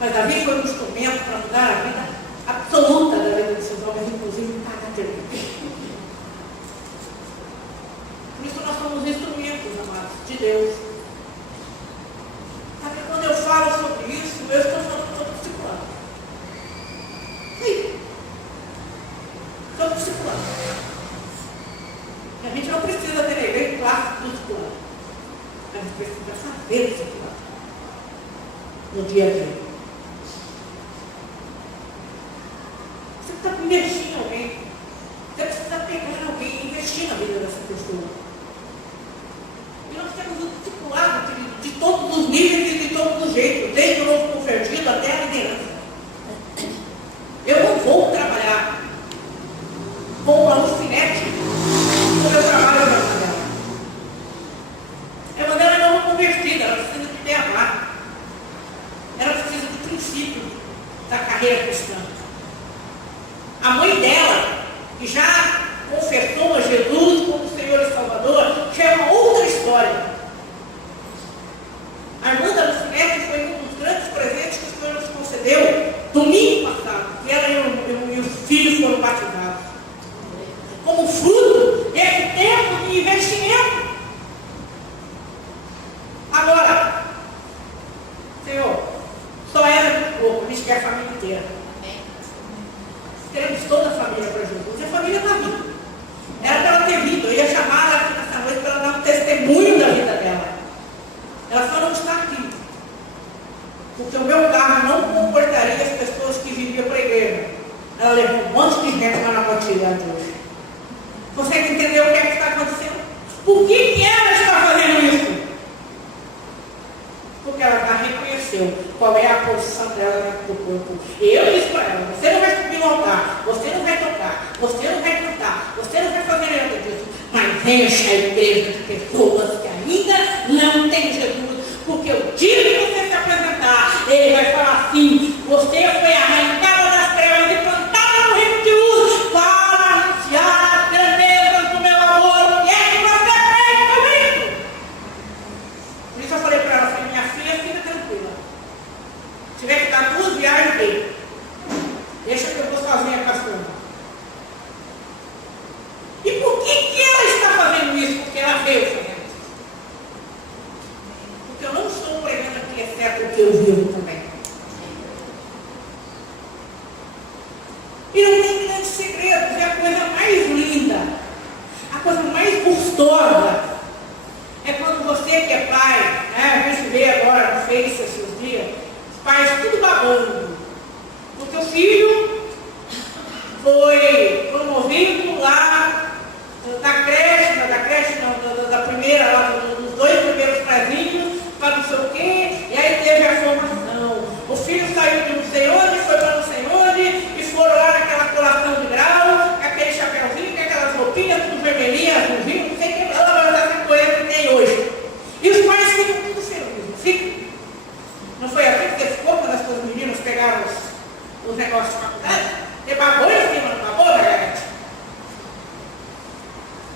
mas Davi foi um instrumento para mudar a vida absoluta da vida desses homens, inclusive o caráter. Por isso nós somos instrumentos, amados, de Deus. Sabe, quando eu falo sobre isso, eu estou falando sobre discipulado. Sim. Sobre discipulado. A gente não precisa ter na igreja classe do discipulado. A gente precisa saber discipulado. No dia a dia. Você precisa investir em alguém. Você precisa pegar em alguém e investir na vida dessa pessoa. E nós temos o discipulado, querido, de todos os níveis e de todos os jeitos, desde o novo convertido até a liderança. Eu não vou trabalhar com uma alfinete no meu trabalho para trabalhar. É maneira não convertida, ela precisa de beabá. Ela precisa do princípio da carreira cristã. A mãe dela, que já confessou a Jesus como Senhor e Salvador, já é uma outra história. A irmã da Lucinete foi um dos grandes presentes que o Senhor nos concedeu domingo passado, que ela e os filhos foram batizados. Como fruto desse tempo de investimento. Agora, Senhor, só era muito pouco, a gente quer a família inteira. Queremos toda a família para Jesus. E a família está vindo. Era para ela ter vindo. Eu ia chamar ela aqui nessa noite para ela dar um testemunho da vida dela. Ela só não está aqui. Porque o meu carro não comportaria as pessoas que viviam para a igreja. Ela levou um monte de gente lá na atividade hoje. Você entendeu o que é que está acontecendo? Por que ela está fazendo isso? Porque ela já reconheceu qual é a posição dela dentro do corpo. Eu disse para ela, você não vai subir no altar, você não vai tocar, você não vai cantar, você não vai fazer nada disso. Mas enche a igreja de pessoas que ainda não têm Jesus. Porque o dia que você se apresentar, ele vai falar assim, você foi arrancada das trevas e plantada no reino de luz para anunciar as grandezas do meu amor. O que é que você fez comigo? Por isso eu falei para ela, assim, minha filha, fica tranquila. Se tiver que dar 2 viagens, vem. Deixa que eu vou sozinha com a sua. E por que ela está fazendo isso? Porque ela veio fazendo isso. Deus vivo também. E não tem grandes segredos, é a coisa mais linda, a coisa mais gostosa. É quando você que é pai, né, a gente vê agora no Face esses dias, os pais tudo babando. Porque o filho foi promovido lá da primeira, lá dos 2 primeiros prezinhos, para não sei o quê, e aí teve a formação. O filho saiu de não sei onde, foi para não sei onde, e foram lá naquela colação de grau, com aquele chapéuzinho, com aquelas roupinhas, tudo vermelhinho, azulzinho, não sei o que, essa coisa que tem hoje. E os pais ficam tudo felizes, não ficam? Não foi assim que você ficou quando as meninos pegaram os negócios de faculdade? Você babou em cima, não babou, Margarete?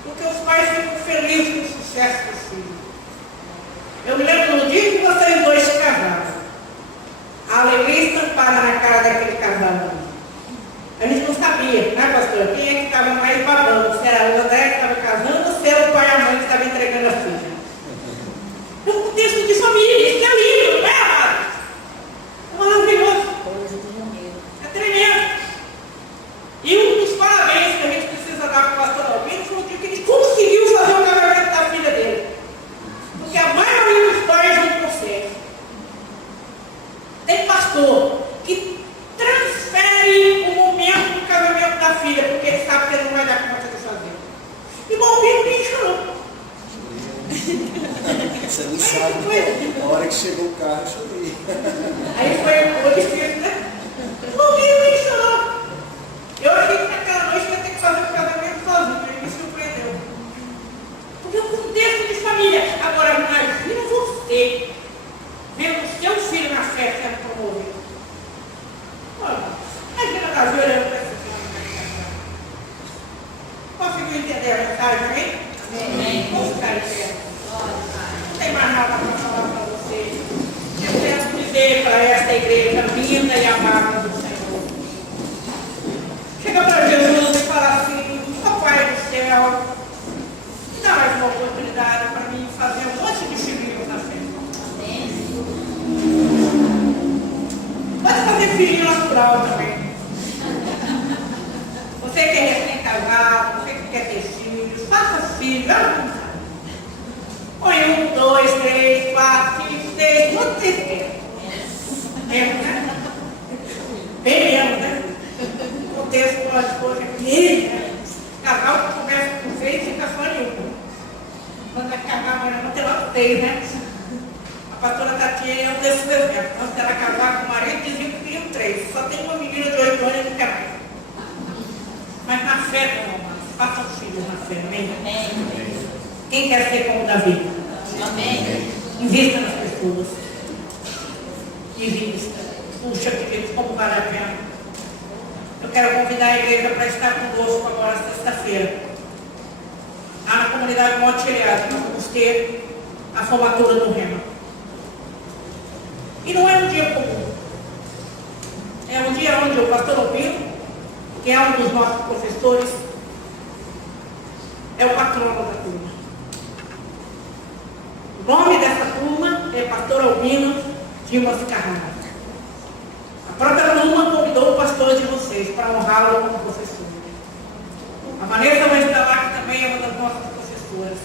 Porque os pais ficam felizes com o sucesso do filho. Eu me lembro no dia que vocês dois se casaram, a alegria estampada na cara daquele casal. A gente não sabia, né, pastor? Quem é que estava mais babando? Se era o André que estava casando ou se era o pai e a mãe que estavam entregando a filha? É um contexto de família, isso é lindo, não é, amado? É maravilhoso. É tremendo. E um dos parabéns que a gente precisa dar para o pastor Albino foi que ele conseguiu fazer o casamento da filha dele. Porque a maioria dos pais não consegue. Tem pastor que transfere o momento do casamento da filha, porque ele sabe que ele não vai dar conta de fazer. E o Albino nem chorou. Você não sabe, a hora que chegou o carro, eu chorei. Aí foi o difícil, né? O Albino nem chorou. Eu achei que naquela noite eu ia ter que fazer o casamento sozinho, ele me surpreendeu. Porque é um contexto de família. Agora, imagina você vendo o seu filho na festa sendo promovido. Olha, imagina a Davi olhando para esse filho. Conseguiu entender a mensagem, hein? Amém. Vamos ficar em pé. Não tem mais nada para falar para vocês. Eu quero dizer para esta igreja linda e amada do Senhor. Chega para Jesus e fala assim: Papai do céu, dá mais uma oportunidade para mim fazer um monte de filhinhos na festa. Pode fazer filhinho natural também. Você que é recém-casado, você que quer ter filhos, faça filhos, põe 1, 2, 3, 4, 5, 6, quanto vocês querem? Mesmo, né? Bem mesmo, né? O texto pode pôr aqui, né? Casal que começa com 6 fica só em 1. Quando vai casar amanhã, vai ter logo 6, né? A pastora Tatiana é um desses exemplos. Antes dela casar com o marido, dizia que queriam 3. Só tem uma menina de 8 anos e não quer mais. Mas na fé, não, façam filhos na fé, amém? Amém. Quem quer ser como Davi? Amém. Invista nas pessoas. Invista. Puxa, queridos, como vale a pena. Eu quero convidar a igreja para estar conosco agora, sexta-feira. Lá na comunidade Monte Iriado, nós vamos ter a formatura do Rema. E não é um dia comum. É um dia onde o pastor Albino, que é um dos nossos professores, é o patrono da turma. O nome dessa turma é Pastor Albino Dimas Carrara. A própria turma convidou o pastor de vocês para honrá-lo como professor. A Vanessa vai estar lá, que também é uma das nossas professoras.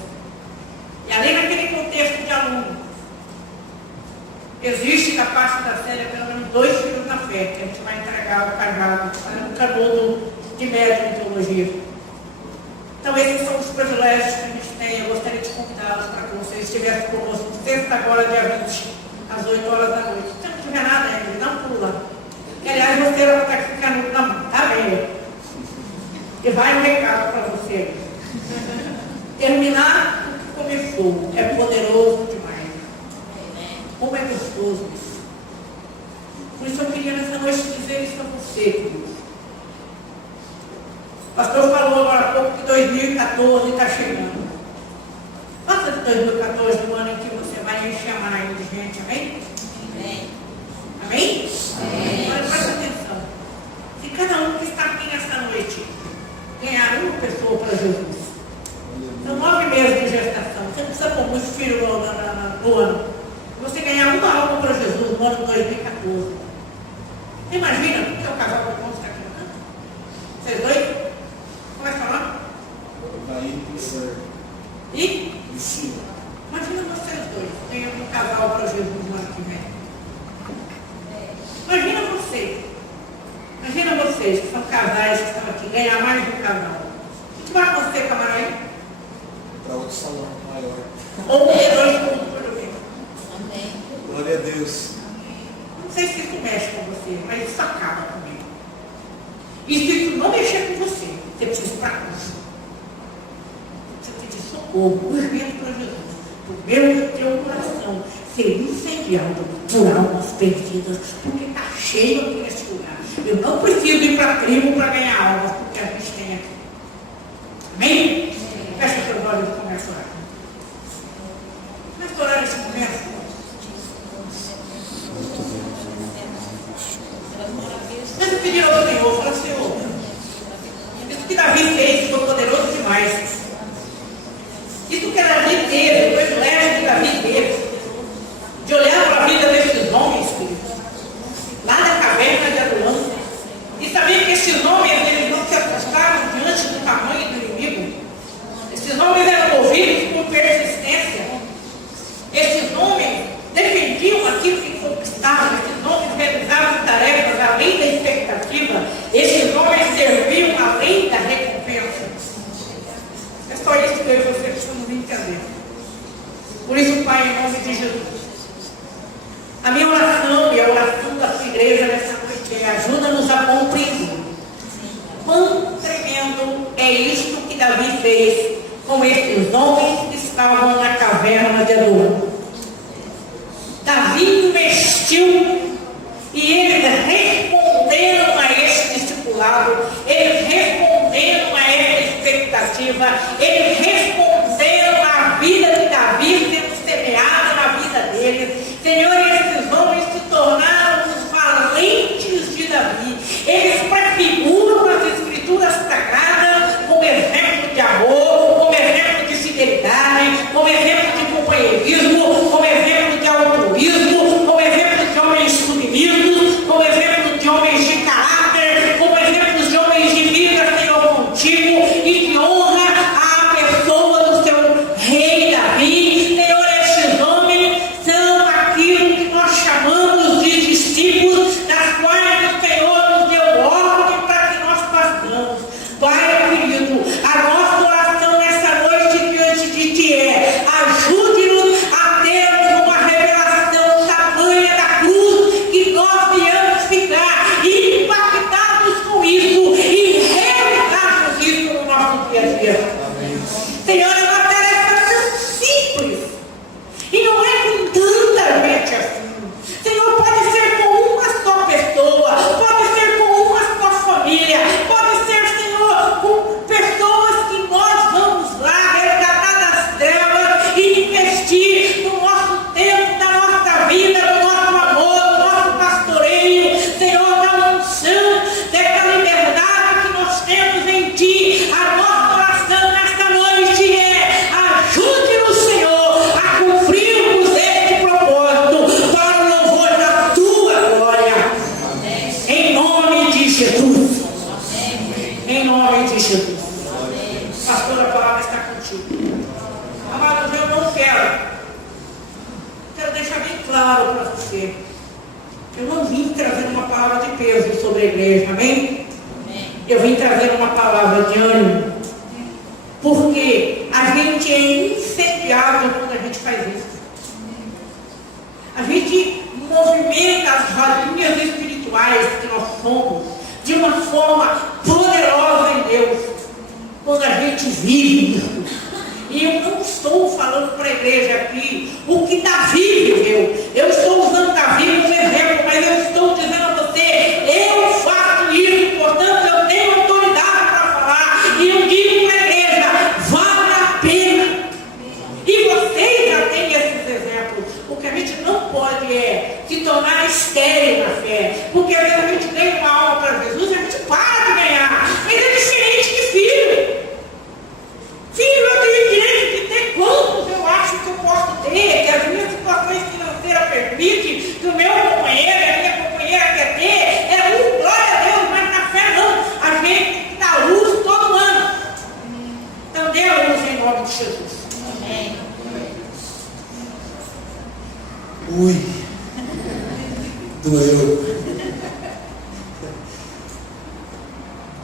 E ali naquele contexto de aluno, existe da parte da série pelo menos 2 filhos na fé, que a gente vai entregar o cargado, um canudo de médium em teologia. Então esses são os privilégios que a gente tem. Eu gostaria de convidá-los para que vocês estivessem conosco sexta agora, dia 20, às 8 horas da noite. Se não tiver nada, não pula. E, aliás, você vai estar ficando na mão, tá bem? E vai um recado para você. Terminar o que começou é poderoso demais. Como é gostoso isso. Por isso eu queria nessa noite dizer isso a você, queridos. O pastor falou agora há pouco que 2014 está chegando. Faça de 2014 o ano em que você vai encher a maravilha de gente, amém? Amém. Amém? Amém. Agora presta atenção. Se cada um que está aqui nesta noite ganhar uma pessoa para Jesus, são 9 meses de gestação. Você não precisa pôr muito filho no ano. Se você ganhar uma alma para Jesus no ano ano de 2014. Imagina o que é o casal que está aqui no canto. Vocês dois? Como é que fala? Caim e Ser. E? Em cima. Imagina vocês dois. Tem um casal para Jesus no ano que vem. Imagina vocês. Imagina vocês que são casais que estão aqui, ganhar mais de um casal. O que vai acontecer, camarada? Para outro salão maior. Ou dois pontos por exemplo. Amém. Glória a Deus. Não sei se isso mexe com você, mas isso acaba comigo. E se isso não mexer com você, você precisa ir para casa. Você precisa de socorro, urgente para Jesus. O meu teu coração ser incendiado por almas perdidas, porque está cheio aqui nesse lugar. Eu não preciso ir para a tribo para ganhar almas, porque a gente tem aqui. Amém? Fecha seus olhos e começa a orar. Começa a orar esse momento. Mas eu pedi ao Senhor, fala, Senhor, isso que Davi fez foi poderoso demais. Isso que Davi teve, o privilégio que Davi teve, de olhar para a vida desses homens, queridos, lá na caverna de Adulão, e saber que esses homens, eles não se assustaram diante do tamanho do inimigo. Esses homens eram movidos por persistência. Esses homens defendiam aquilo que conquistavam. Esses homens realizavam tarefas além da expectativa. Esses homens serviam além da recompensa. É só isso que eu e você precisamos entender. Por isso, Pai, em nome de Jesus, a minha oração e a oração da sua igreja nessa noite é: ajuda-nos a compreender quão tremendo é isto que Davi fez com esses homens que estavam na caverna de Adulão. Davi investiu e eles responderam a esse discipulado, eles responderam a essa expectativa, eles responderam à vida de Davi sendo semeada na vida deles. Senhor, esses homens se tornaram os valentes de Davi. Eles prefiguram as escrituras sagradas como exemplo de amor, como exemplo de fidelidade, como exemplo de companheirismo, como exemplo de altruísmo, como exemplo de homens submissos, como exemplo de homens de caráter, como exemplo de homens de vida, Senhor, contigo e de honra à pessoa do seu rei Davi. Senhor, estes homens são aquilo que nós chamamos de discípulos, das quais o Senhor nos deu ordem para que nós façamos. Pai querido, a nossa oração nessa noite diante de Ti é: ajude-nos a termos uma revelação tamanha da cruz, que nós viemos ficar impactados com isso e realizarmos isso no nosso dia a dia. Senhor, é uma tarefa tão simples e não é com tanta gente assim. Senhor, pode ser com uma só pessoa, pode ser com uma só família, pode ser, Senhor, com pessoas que nós vamos lá resgatar das trevas e investir no nosso tempo, na nossa vida, no nosso amor, no nosso pastoreio. Senhor, da unção, dessa liberdade que nós temos em Ti. A nossa oração nesta noite é: ajude-nos, Senhor, a cumprirmos este propósito para o louvor da Tua glória. Em nome de Jesus. Em nome de Jesus. Pastor, a palavra está contigo. Amados, eu não quero deixar bem claro para você. Eu não vim trazer uma palavra de peso sobre a igreja, amém? Eu vim trazer uma palavra de ânimo. Porque a gente é incendiado quando a gente faz isso. A gente movimenta as varinhas espirituais que nós somos de uma forma poderosa em Deus quando a gente vive isso. E eu não estou falando para a igreja aqui o que Davi viveu. Eu estou usando Davi como exemplo, mas eu estou dizendo a você: eu faço isso, portanto eu tenho autoridade para falar. E eu digo para a igreja: vale a pena. E vocês já têm esses exemplos. O que a gente não pode é se tornar estéril na fé. Porque às vezes a gente ganha uma alma para Jesus e a gente para de ganhar. Mas é diferente de filho. Filho, eu tenho direito de ter quantos eu acho que eu posso ter, que as minhas situações financeiras permitem, que o meu companheiro Ui, doeu.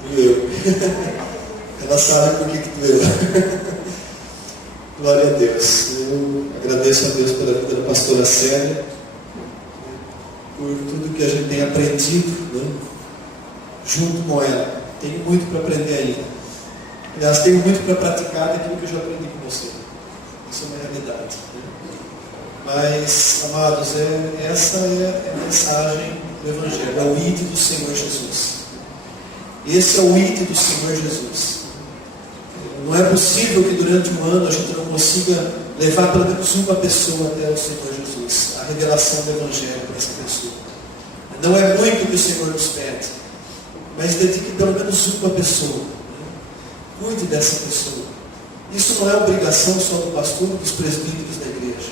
Doeu. Ela sabe por que doeu. Glória a Deus. Eu agradeço a Deus pela vida da pastora Célia, por tudo que a gente tem aprendido, né, junto com ela. Tenho muito para aprender ainda. Aliás, tenho muito para praticar daquilo que eu já aprendi com você. Isso é uma realidade. Né? Mas, amados, essa é a mensagem do Evangelho. É o ide do Senhor Jesus. Esse é o ide do Senhor Jesus. Não é possível que durante um ano a gente não consiga levar pelo menos uma pessoa até o Senhor Jesus. A revelação do Evangelho para essa pessoa. Não é muito que o Senhor nos pede, mas dedique pelo menos uma pessoa. Né? Cuide dessa pessoa. Isso não é obrigação só do pastor, dos presbíteros da igreja.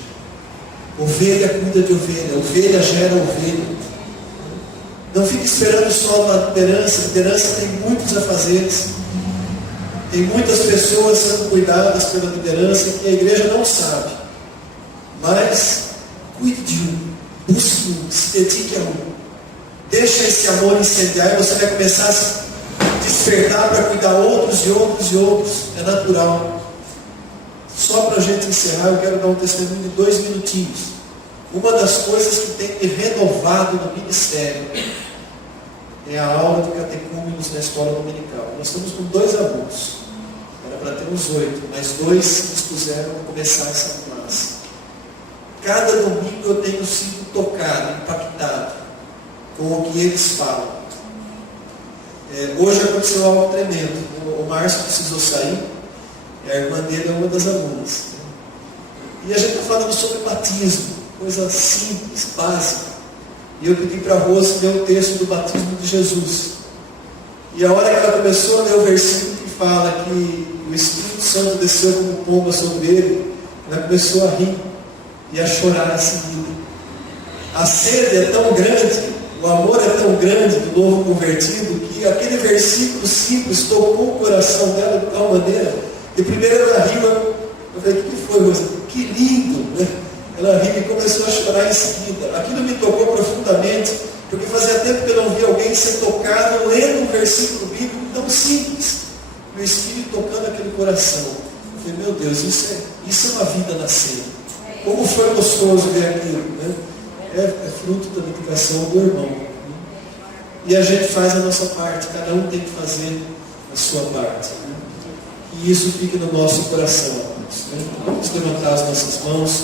Ovelha cuida de ovelha. Ovelha gera ovelha. Não fique esperando só na liderança. A liderança tem muitos afazeres. Tem muitas pessoas sendo cuidadas pela liderança que a igreja não sabe. Mas cuide de um. Busque um. Se dedique a um. Deixa esse amor incendiar e você vai começar a se despertar para cuidar outros e outros e outros. É natural. Só para a gente encerrar, eu quero dar um testemunho de 2 minutinhos. Uma das coisas que tem me renovado no ministério é a aula de catecúmenos na escola dominical. Nós estamos com 2 alunos. Era para ter uns 8, mas 2 se dispuseram a começar essa classe. Cada domingo eu tenho sido tocado, impactado com o que eles falam. Hoje aconteceu algo tremendo. O Márcio precisou sair. A irmã dele é uma das alunas. E a gente está falando sobre batismo, coisa simples, básica. E eu pedi para a Rose ler o texto do batismo de Jesus. E a hora que ela começou a ler o versículo que fala que o Espírito Santo desceu como pomba sobre ele, ela começou a rir e a chorar em seguida. A sede é tão grande, o amor é tão grande do novo convertido, que aquele versículo simples tocou o coração dela de tal maneira. E primeiro ela riu, eu falei, o que foi, Rosa? Que lindo, né? Ela riu e começou a chorar em seguida. Aquilo me tocou profundamente, porque fazia tempo que eu não via alguém ser tocado lendo um versículo bíblico tão simples. O Espírito tocando aquele coração. Eu falei, meu Deus, isso é uma vida nascendo. Como foi gostoso ver aquilo, né? É fruto da dedicação do irmão. Né? E a gente faz a nossa parte, cada um tem que fazer a sua parte. Né? E isso fique no nosso coração, amados. Né? Vamos levantar as nossas mãos,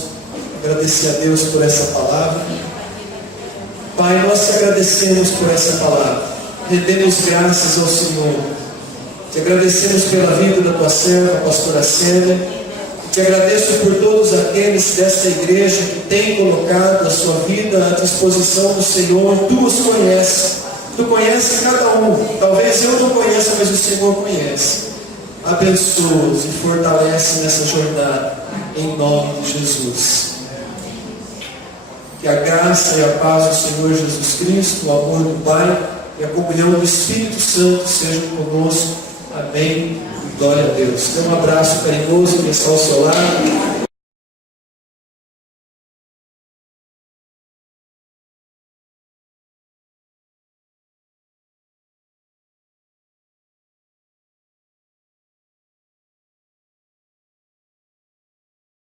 agradecer a Deus por essa palavra. Pai, nós te agradecemos por essa palavra. Rendemos graças ao Senhor. Te agradecemos pela vida da tua serva, a pastora Célia. Te agradeço por todos aqueles desta igreja que têm colocado a sua vida à disposição do Senhor. Tu os conheces. Tu conheces cada um. Talvez eu não conheça, mas o Senhor conhece. Abençoa-os e fortalece nessa jornada, em nome de Jesus. Que a graça e a paz do Senhor Jesus Cristo, o amor do Pai e a comunhão do Espírito Santo sejam conosco. Amém. Glória a Deus. Dê um abraço carinhoso que está ao seu lado.